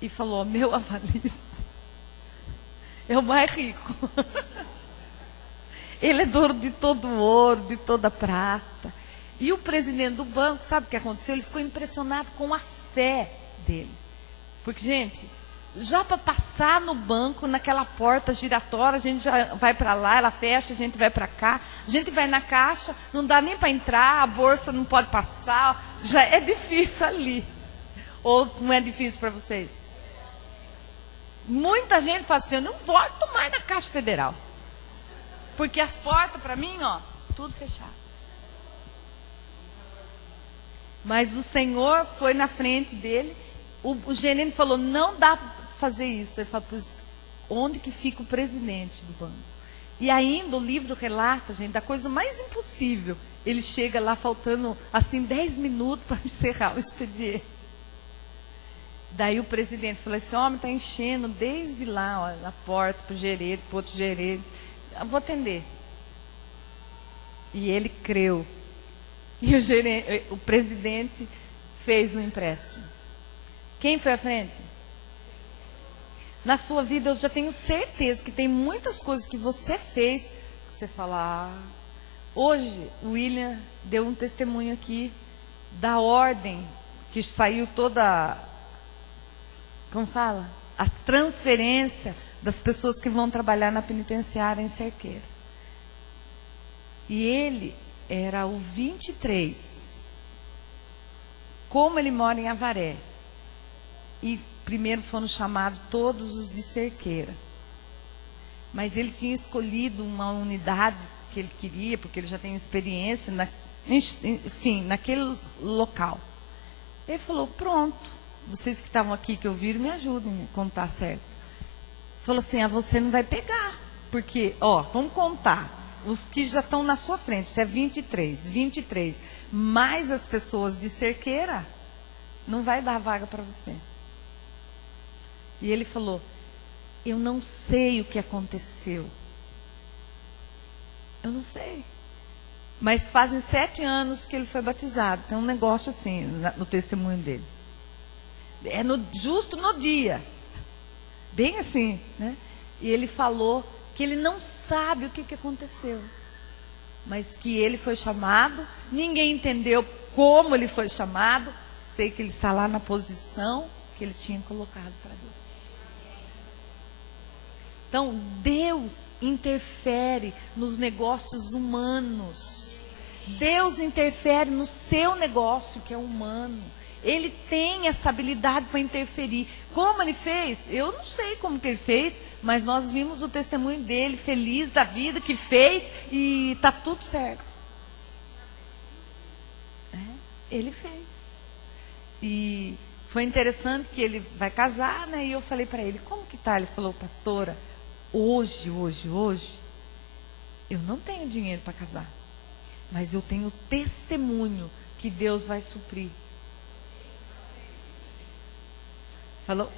E falou, meu avalista é o mais rico. Ele é dono de todo o ouro, de toda a prata. E o presidente do banco, sabe o que aconteceu? Ele ficou impressionado com a fé dele. Porque, gente, já para passar no banco, naquela porta giratória, a gente já vai para lá, ela fecha, a gente vai para cá, a gente vai na caixa, não dá nem para entrar, a bolsa não pode passar, já é difícil ali. Ou não é difícil para vocês? Muita gente fala assim, eu não volto mais na Caixa Federal. Porque as portas, para mim, tudo fechado. Mas o Senhor foi na frente dele. O gerente falou, não dá para fazer isso. Ele falou, onde que fica o presidente do banco? E ainda o livro relata, gente, da coisa mais impossível. Ele chega lá faltando, assim, 10 minutos para encerrar o expediente. Daí o presidente falou, esse homem está enchendo desde lá, na porta, para o gerente, para o outro gerente. Eu vou atender. E ele creu. E o presidente fez um empréstimo. Quem foi à frente? Na sua vida eu já tenho certeza que tem muitas coisas que você fez, que você fala, hoje o William deu um testemunho aqui da ordem, que saiu toda, como fala? A transferência das pessoas que vão trabalhar na penitenciária em Cerqueira. E ele era o 23. Como ele mora em Avaré. E primeiro foram chamados todos os de Cerqueira. Mas ele tinha escolhido uma unidade que ele queria, porque ele já tem experiência, enfim, naquele local. Ele falou, pronto, vocês que estavam aqui, que ouviram, me ajudem a contar certo. Falou assim, você não vai pegar, porque, vamos contar, os que já estão na sua frente, se é 23, mais as pessoas de Cerqueira, não vai dar vaga para você. E ele falou, eu não sei o que aconteceu. Eu não sei. Mas fazem 7 anos que ele foi batizado. Tem um negócio assim, no testemunho dele. É justo no dia. Bem assim, né? E ele falou que ele não sabe o que aconteceu. Mas que ele foi chamado. Ninguém entendeu como ele foi chamado. Sei que ele está lá na posição que ele tinha colocado para Deus. Então, Deus interfere nos negócios humanos. Deus interfere no seu negócio, que é humano. Ele tem essa habilidade para interferir. Como ele fez? Eu não sei como que ele fez, mas nós vimos o testemunho dele, feliz da vida, que fez e está tudo certo. Ele fez. E foi interessante que ele vai casar, né? E eu falei para ele, como que tá? Ele falou, pastora, hoje, eu não tenho dinheiro para casar. Mas eu tenho testemunho que Deus vai suprir. Falou,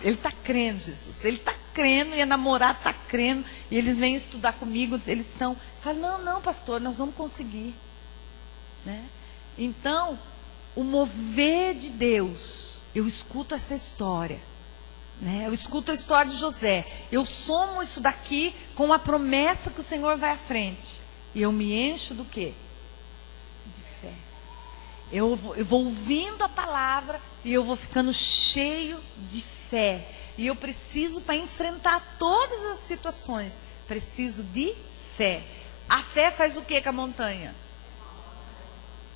ele está crendo, Jesus. Ele está crendo e a namorada está crendo. E eles vêm estudar comigo, eles estão... Falam, não, pastor, nós vamos conseguir. Né? Então, o mover de Deus, eu escuto essa história. Né? Eu escuto a história de José. Eu somo isso daqui com a promessa que o Senhor vai à frente. E eu me encho do quê? De fé. Eu vou ouvindo a palavra e eu vou ficando cheio de fé. E eu preciso, para enfrentar todas as situações, preciso de fé. A fé faz o que com a montanha?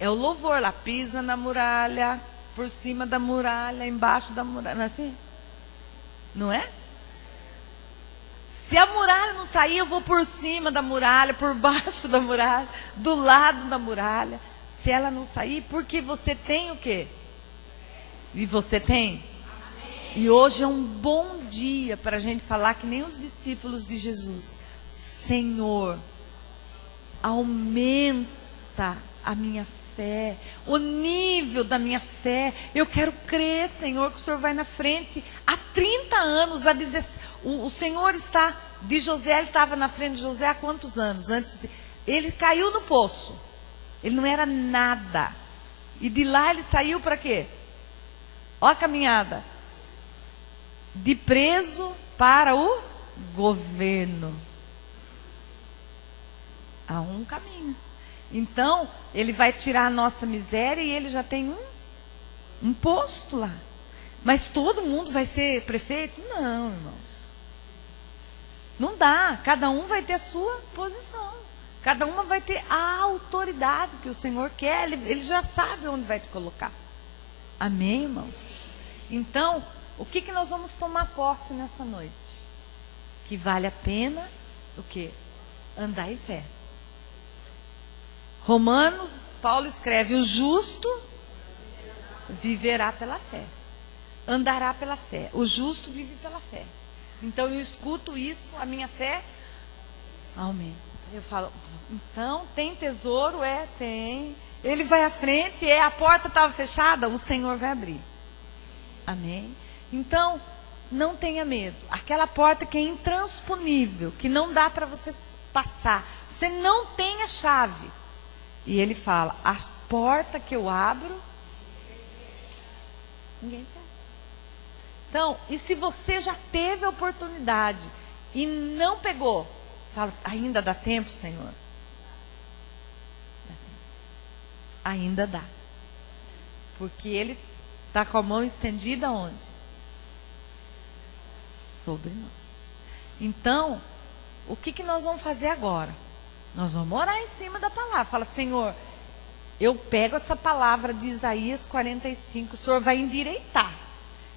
É o louvor lá, pisa na muralha, por cima da muralha, embaixo da muralha. Não é assim? Não é? Se a muralha não sair, eu vou por cima da muralha, por baixo da muralha, do lado da muralha. Se ela não sair, porque você tem o quê? E você tem? Amém. E hoje é um bom dia para a gente falar que nem os discípulos de Jesus. Senhor, aumenta a minha fé, o nível da minha fé. Eu quero crer, Senhor, que o Senhor vai na frente. Há 30 anos, o Senhor está, de José, ele estava na frente de José há quantos anos? Ele caiu no poço, ele não era nada, e de lá ele saiu para quê? Olha a caminhada, de preso para o governo. Há um caminho. Então, ele vai tirar a nossa miséria e ele já tem um posto lá. Mas todo mundo vai ser prefeito? Não, irmãos. Não dá. Cada um vai ter a sua posição. Cada uma vai ter a autoridade que o Senhor quer. Ele já sabe onde vai te colocar. Amém, irmãos? Então, o que nós vamos tomar posse nessa noite? Que vale a pena o quê? Andar em fé. Romanos, Paulo escreve, o justo viverá pela fé, andará pela fé, o justo vive pela fé. Então eu escuto isso, a minha fé aumenta. Eu falo, então tem tesouro? Tem. Ele vai à frente, a porta estava fechada, o Senhor vai abrir. Amém? Então, não tenha medo. Aquela porta que é intransponível, que não dá para você passar, você não tem a chave. E ele fala, a porta que eu abro, ninguém fecha. Então, e se você já teve a oportunidade e não pegou, fala, ainda dá tempo, Senhor? Ainda dá. Porque Ele está com a mão estendida onde? Sobre nós. Então, o que nós vamos fazer agora? Nós vamos orar em cima da palavra. Fala, Senhor, eu pego essa palavra de Isaías 45, o Senhor vai endireitar.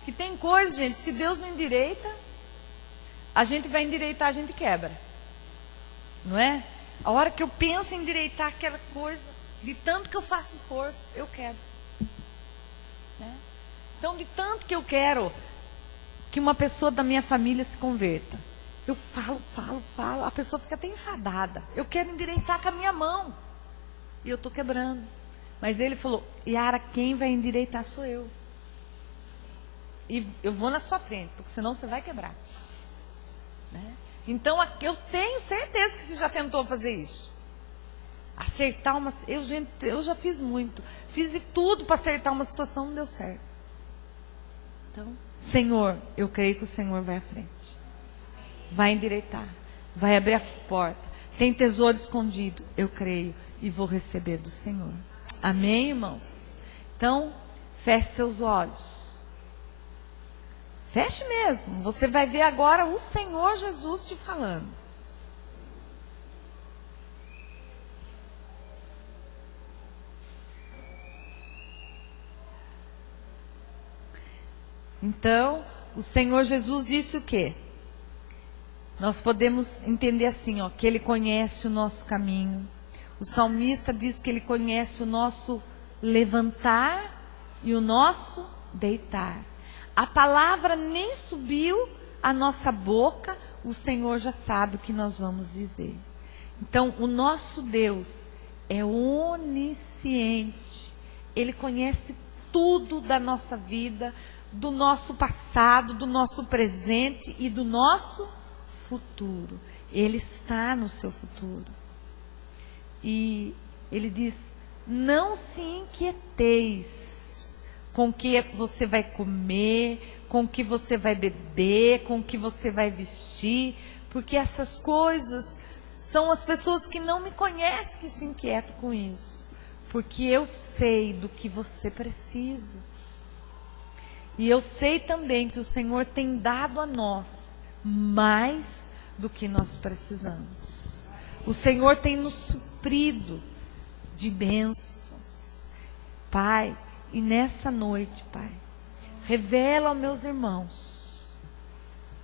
Que tem coisa, gente, se Deus não endireita, a gente vai endireitar, a gente quebra. Não é? A hora que eu penso em endireitar aquela coisa, de tanto que eu faço força, eu quebro. Né? Então, de tanto que eu quero que uma pessoa da minha família se converta, eu falo, a pessoa fica até enfadada. Eu quero endireitar com a minha mão. E eu estou quebrando. Mas ele falou, Yara, quem vai endireitar sou eu. E eu vou na sua frente, porque senão você vai quebrar. Né? Então, eu tenho certeza que você já tentou fazer isso. Acertar uma... Eu já fiz muito. Fiz de tudo para acertar uma situação, não deu certo. Então, Senhor, eu creio que o Senhor vai à frente. Vai endireitar. Vai abrir a porta. Tem tesouro escondido. Eu creio e vou receber do Senhor. Amém, irmãos? Então, feche seus olhos. Feche mesmo. Você vai ver agora o Senhor Jesus te falando. Então, o Senhor Jesus disse o quê? Nós podemos entender assim, ó, que Ele conhece o nosso caminho. O salmista diz que Ele conhece o nosso levantar e o nosso deitar. A palavra nem subiu à nossa boca, o Senhor já sabe o que nós vamos dizer. Então, o nosso Deus é onisciente. Ele conhece tudo da nossa vida, do nosso passado, do nosso presente e do nosso futuro. Ele está no seu futuro. E ele diz, não se inquieteis com o que você vai comer, com o que você vai beber, com o que você vai vestir, porque essas coisas são as pessoas que não me conhecem que se inquietam com isso, porque eu sei do que você precisa. E eu sei também que o Senhor tem dado a nós mais do que nós precisamos. O Senhor tem nos suprido de bênçãos. Pai, e nessa noite, Pai, revela aos meus irmãos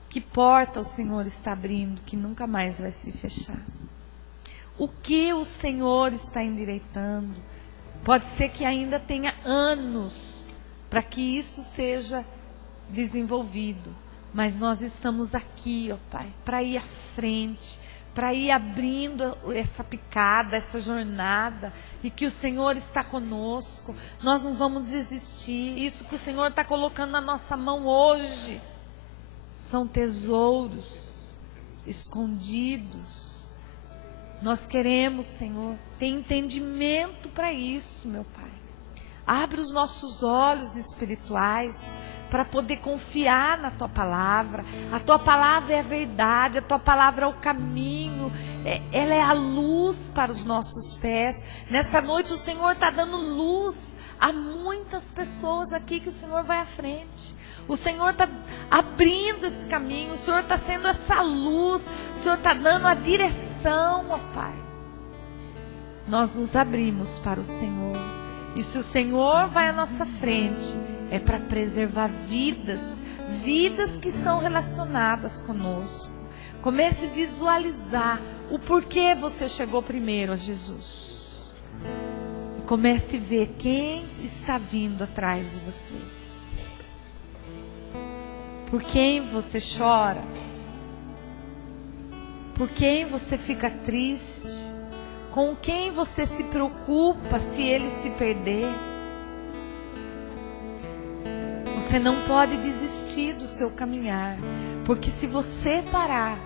que porta o Senhor está abrindo, que nunca mais vai se fechar. O que o Senhor está endireitando. Pode ser que ainda tenha anos para que isso seja desenvolvido. Mas nós estamos aqui, ó Pai, para ir à frente, para ir abrindo essa picada, essa jornada, e que o Senhor está conosco. Nós não vamos desistir. Isso que o Senhor está colocando na nossa mão hoje são tesouros escondidos. Nós queremos, Senhor, ter entendimento para isso, meu Pai. Abre os nossos olhos espirituais para poder confiar na Tua palavra. A Tua palavra é a verdade, a Tua palavra é o caminho, ela é a luz para os nossos pés. Nessa noite o Senhor está dando luz a muitas pessoas aqui, que o Senhor vai à frente. O Senhor está abrindo esse caminho, o Senhor está sendo essa luz, o Senhor está dando a direção, ó Pai. Nós nos abrimos para o Senhor. E se o Senhor vai à nossa frente, é para preservar vidas, vidas que estão relacionadas conosco. Comece a visualizar o porquê você chegou primeiro a Jesus. E comece a ver quem está vindo atrás de você. Por quem você chora? Por quem você fica triste? Com quem você se preocupa se ele se perder? Você não pode desistir do seu caminhar, porque se você parar,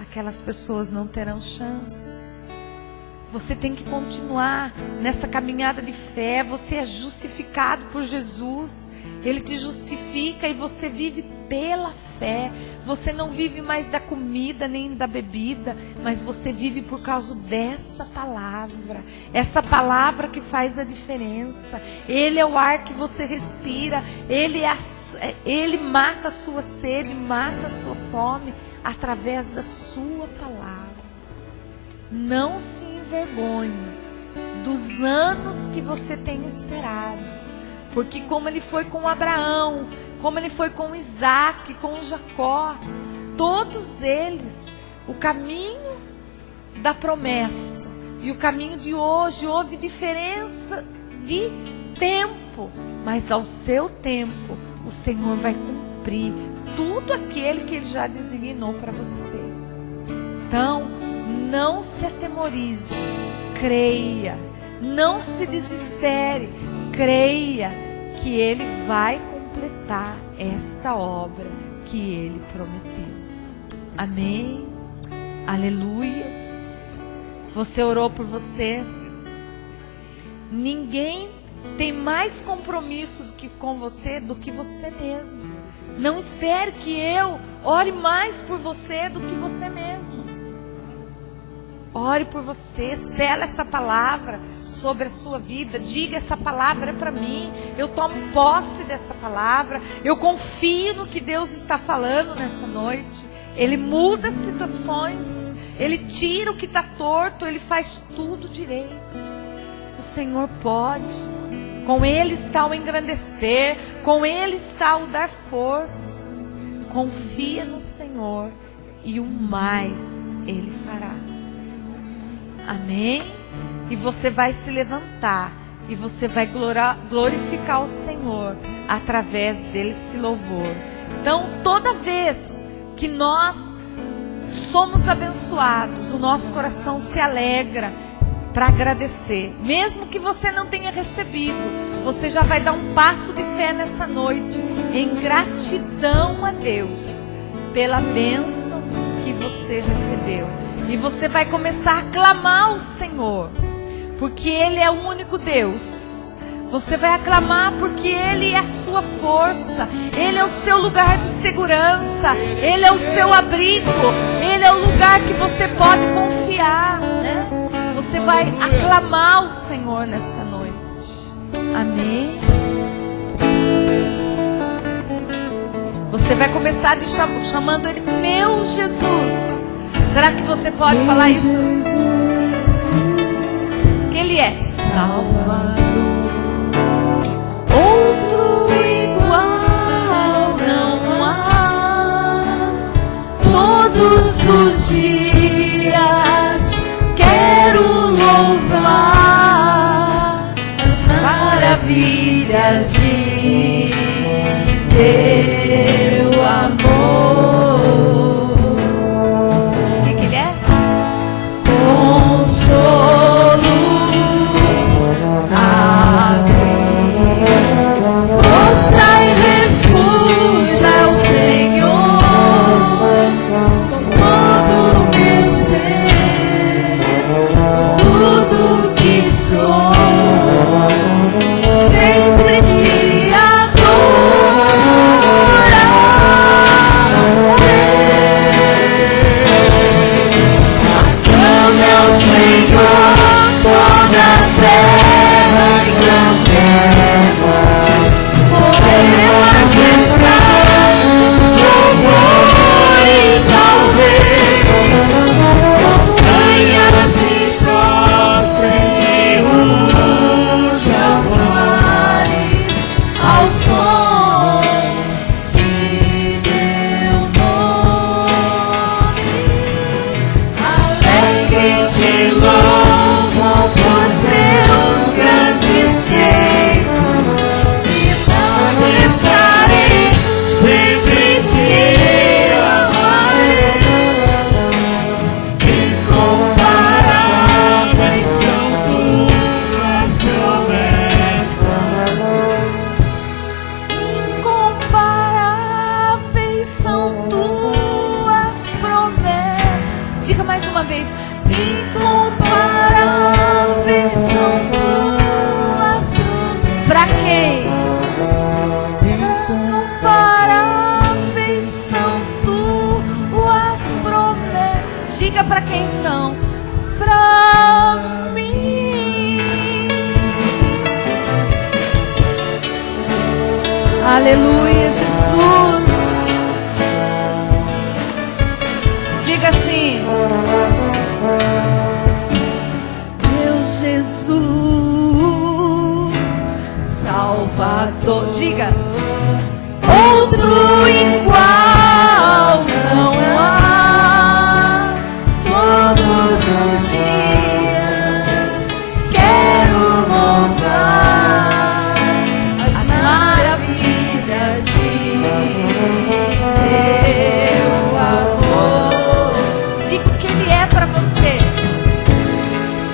aquelas pessoas não terão chance. Você tem que continuar nessa caminhada de fé. Você é justificado por Jesus, Ele te justifica e você vive pela fé. Você não vive mais da comida nem da bebida, mas você vive por causa dessa palavra. Essa palavra que faz a diferença. Ele é o ar que você respira. Ele mata a sua sede, mata a sua fome através da sua palavra. Não se envergonhe dos anos que você tem esperado. Porque como ele foi com Abraão, como ele foi com Isaac, com Jacó, todos eles, o caminho da promessa e o caminho de hoje, houve diferença de tempo, mas ao seu tempo, o Senhor vai cumprir tudo aquele que Ele já designou para você. Então, não se atemorize, creia, não se desespere, creia que Ele vai completar esta obra que Ele prometeu. Amém? Aleluias. Você orou por você? Ninguém tem mais compromisso com você do que você mesmo. Não espere que eu ore mais por você do que você mesmo. Ore por você, sela essa palavra sobre a sua vida. Diga: essa palavra é para mim. Eu tomo posse dessa palavra. Eu confio no que Deus está falando nessa noite. Ele muda as situações. Ele tira o que está torto. Ele faz tudo direito. O Senhor pode. Com Ele está o engrandecer. Com Ele está o dar força. Confia no Senhor e o mais Ele fará. Amém? E você vai se levantar e você vai glorificar o Senhor através desse louvor. Então, toda vez que nós somos abençoados, o nosso coração se alegra para agradecer. Mesmo que você não tenha recebido, você já vai dar um passo de fé nessa noite, em gratidão a Deus pela bênção que você recebeu. E você vai começar a clamar ao Senhor, porque Ele é o único Deus. Você vai aclamar porque Ele é a sua força. Ele é o seu lugar de segurança. Ele é o seu abrigo. Ele é o lugar que você pode confiar, né? Você vai aclamar o Senhor nessa noite. Amém? Você vai começar chamando Ele, meu Jesus. Será que você pode falar isso? Que Ele é Salvador. Outro igual não há. Todos os dias quero louvar as maravilhas de teu amor. diga para quem são. Pra mim. Aleluia, Jesus. Diga assim: meu Jesus, Salvador. Diga: outro igual não há. Todos os dias quero louvar as maravilhas de teu amor. Diga o que Ele é para você.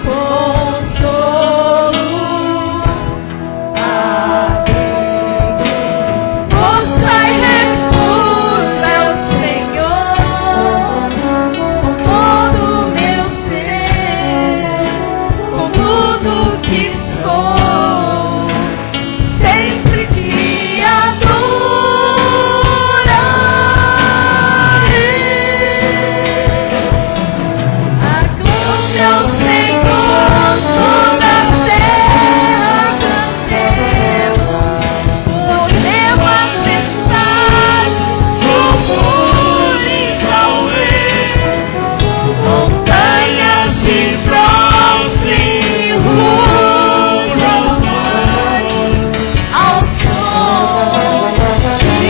Consolo, abrigo, força e refúgio é o Senhor. Com todo o meu ser, com tudo que sou, sempre te adorarei. Aclame ao Senhor toda a terra, cantemos, poder, majestade, louvores ao Rei. Montanhas se prostrem, ruas aos mares, ao som de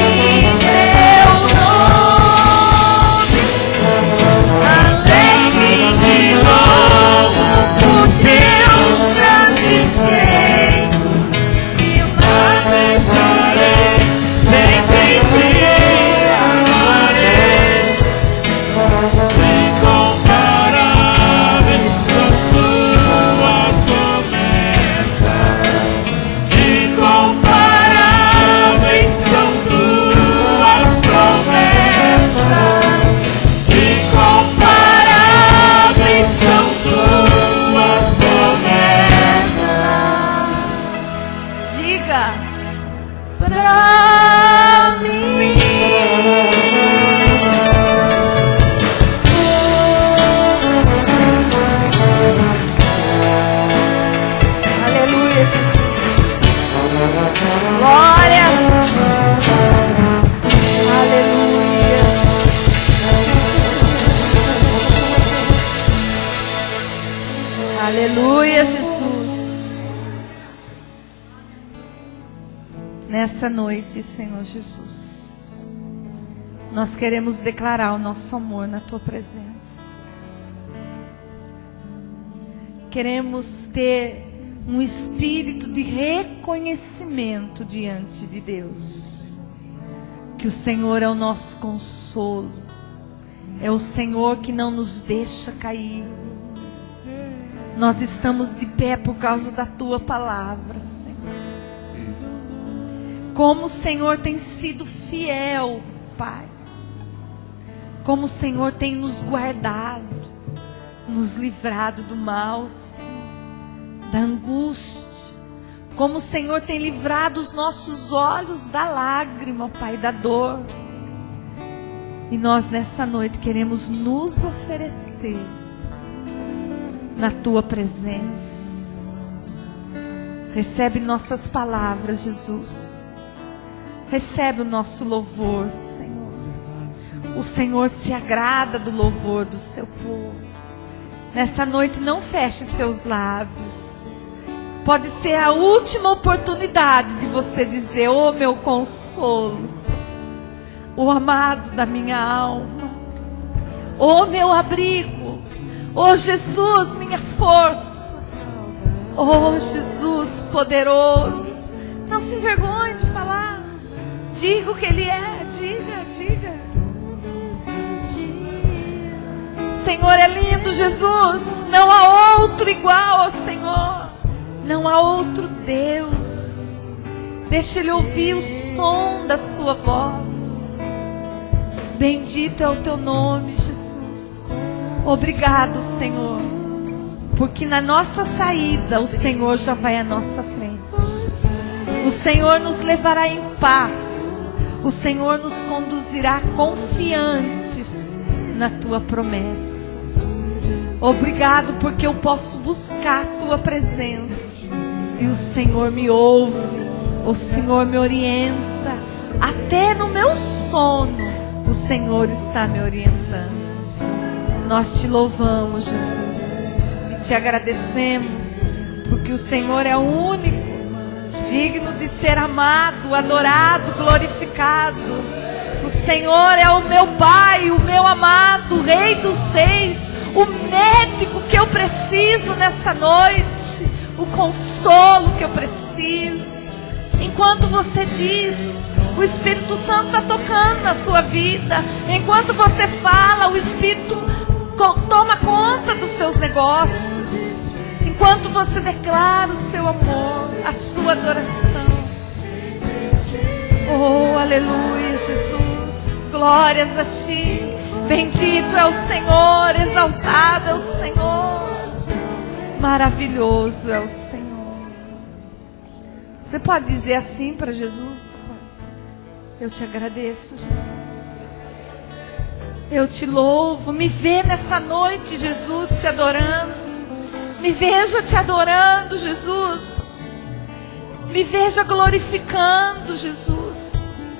teu nome. Alegre de novo por teus grandes feitos, e amado estarei, sempre te amarei. Incomparáveis são tuas promessas, incomparáveis são tuas promessas, incomparáveis são tuas promessas. Diga: pra mim. Aleluia, Jesus. Glórias. Aleluia. Aleluia, Jesus. Nessa noite, Senhor Jesus, nós queremos declarar o nosso amor na Tua presença. Queremos ter um espírito de reconhecimento diante de Deus, que o Senhor é o nosso consolo, é o Senhor que não nos deixa cair. Nós estamos de pé por causa da Tua palavra, Senhor. Como o Senhor tem sido fiel, Pai. Como o Senhor tem nos guardado, nos livrado do mal, Senhor, da angústia. Como o Senhor tem livrado os nossos olhos da lágrima, Pai, da dor. E nós nessa noite queremos nos oferecer na Tua presença. Recebe nossas palavras, Jesus. Recebe o nosso louvor, Senhor. O Senhor se agrada do louvor do seu povo. Nessa noite não feche seus lábios. Pode ser a última oportunidade de você dizer: oh, meu consolo, o amado da minha alma, oh, meu abrigo, oh, Jesus, minha força, oh, Jesus poderoso. Não se envergonhe de falar. Diga o que Ele é, diga. Senhor é lindo, Jesus. Não há outro igual ao Senhor. Não há outro Deus. Deixa Ele ouvir o som da sua voz. Bendito é o Teu nome, Jesus. Obrigado, Senhor, porque na nossa saída o Senhor já vai à nossa frente. O Senhor nos levará em paz. O Senhor nos conduzirá confiantes na Tua promessa. Obrigado porque eu posso buscar a tua presença. E o Senhor me ouve, o Senhor me orienta. Até no meu sono, o Senhor está me orientando. Nós te louvamos, Jesus, e te agradecemos, porque o Senhor é o único digno de ser amado, adorado, glorificado. O Senhor é o meu Pai, o meu amado, o Rei dos Reis, o médico que eu preciso nessa noite, o consolo que eu preciso. Enquanto você diz, o Espírito Santo está tocando na sua vida. Enquanto você fala, o Espírito toma conta dos seus negócios. Enquanto você declara o seu amor, a sua adoração. Oh, aleluia, Jesus. Glórias a ti. Bendito é o Senhor, exaltado é o Senhor. Maravilhoso é o Senhor. Você pode dizer assim para Jesus? Eu te agradeço, Jesus. Eu te louvo. Me vê nessa noite, Jesus, te adorando. Me veja te adorando, Jesus. Me veja glorificando, Jesus.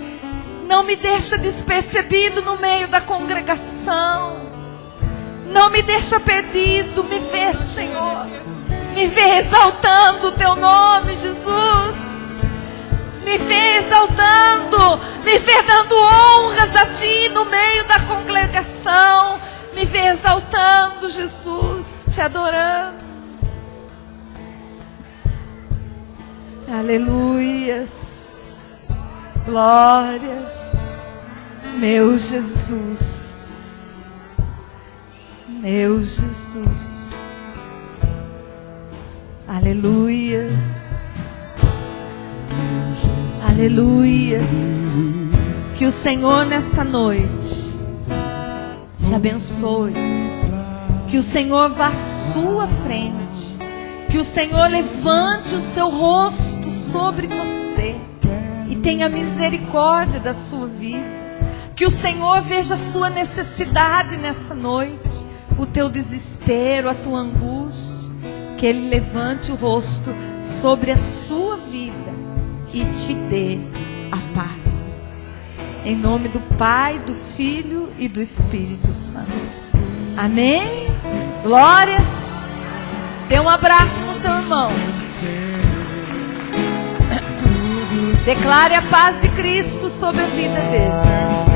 Não me deixa despercebido no meio da congregação. Não me deixa perdido. Me vê, Senhor. Me vê exaltando o teu nome, Jesus. Me vê exaltando, me vê dando honras a ti no meio da congregação. Me vê exaltando, Jesus, te adorando. Aleluias, glórias, meu Jesus, meu Jesus. Aleluias. Aleluias. Que o Senhor nessa noite te abençoe. Que o Senhor vá à sua frente. Que o Senhor levante o seu rosto sobre você e tenha misericórdia da sua vida. Que o Senhor veja a sua necessidade nessa noite, o teu desespero, a tua angústia. Que Ele levante o rosto sobre a sua vida e te dê a paz. Em nome do Pai, do Filho e do Espírito Santo. Amém? Glórias. Dê um abraço no seu irmão. Declare a paz de Cristo sobre a vida dele.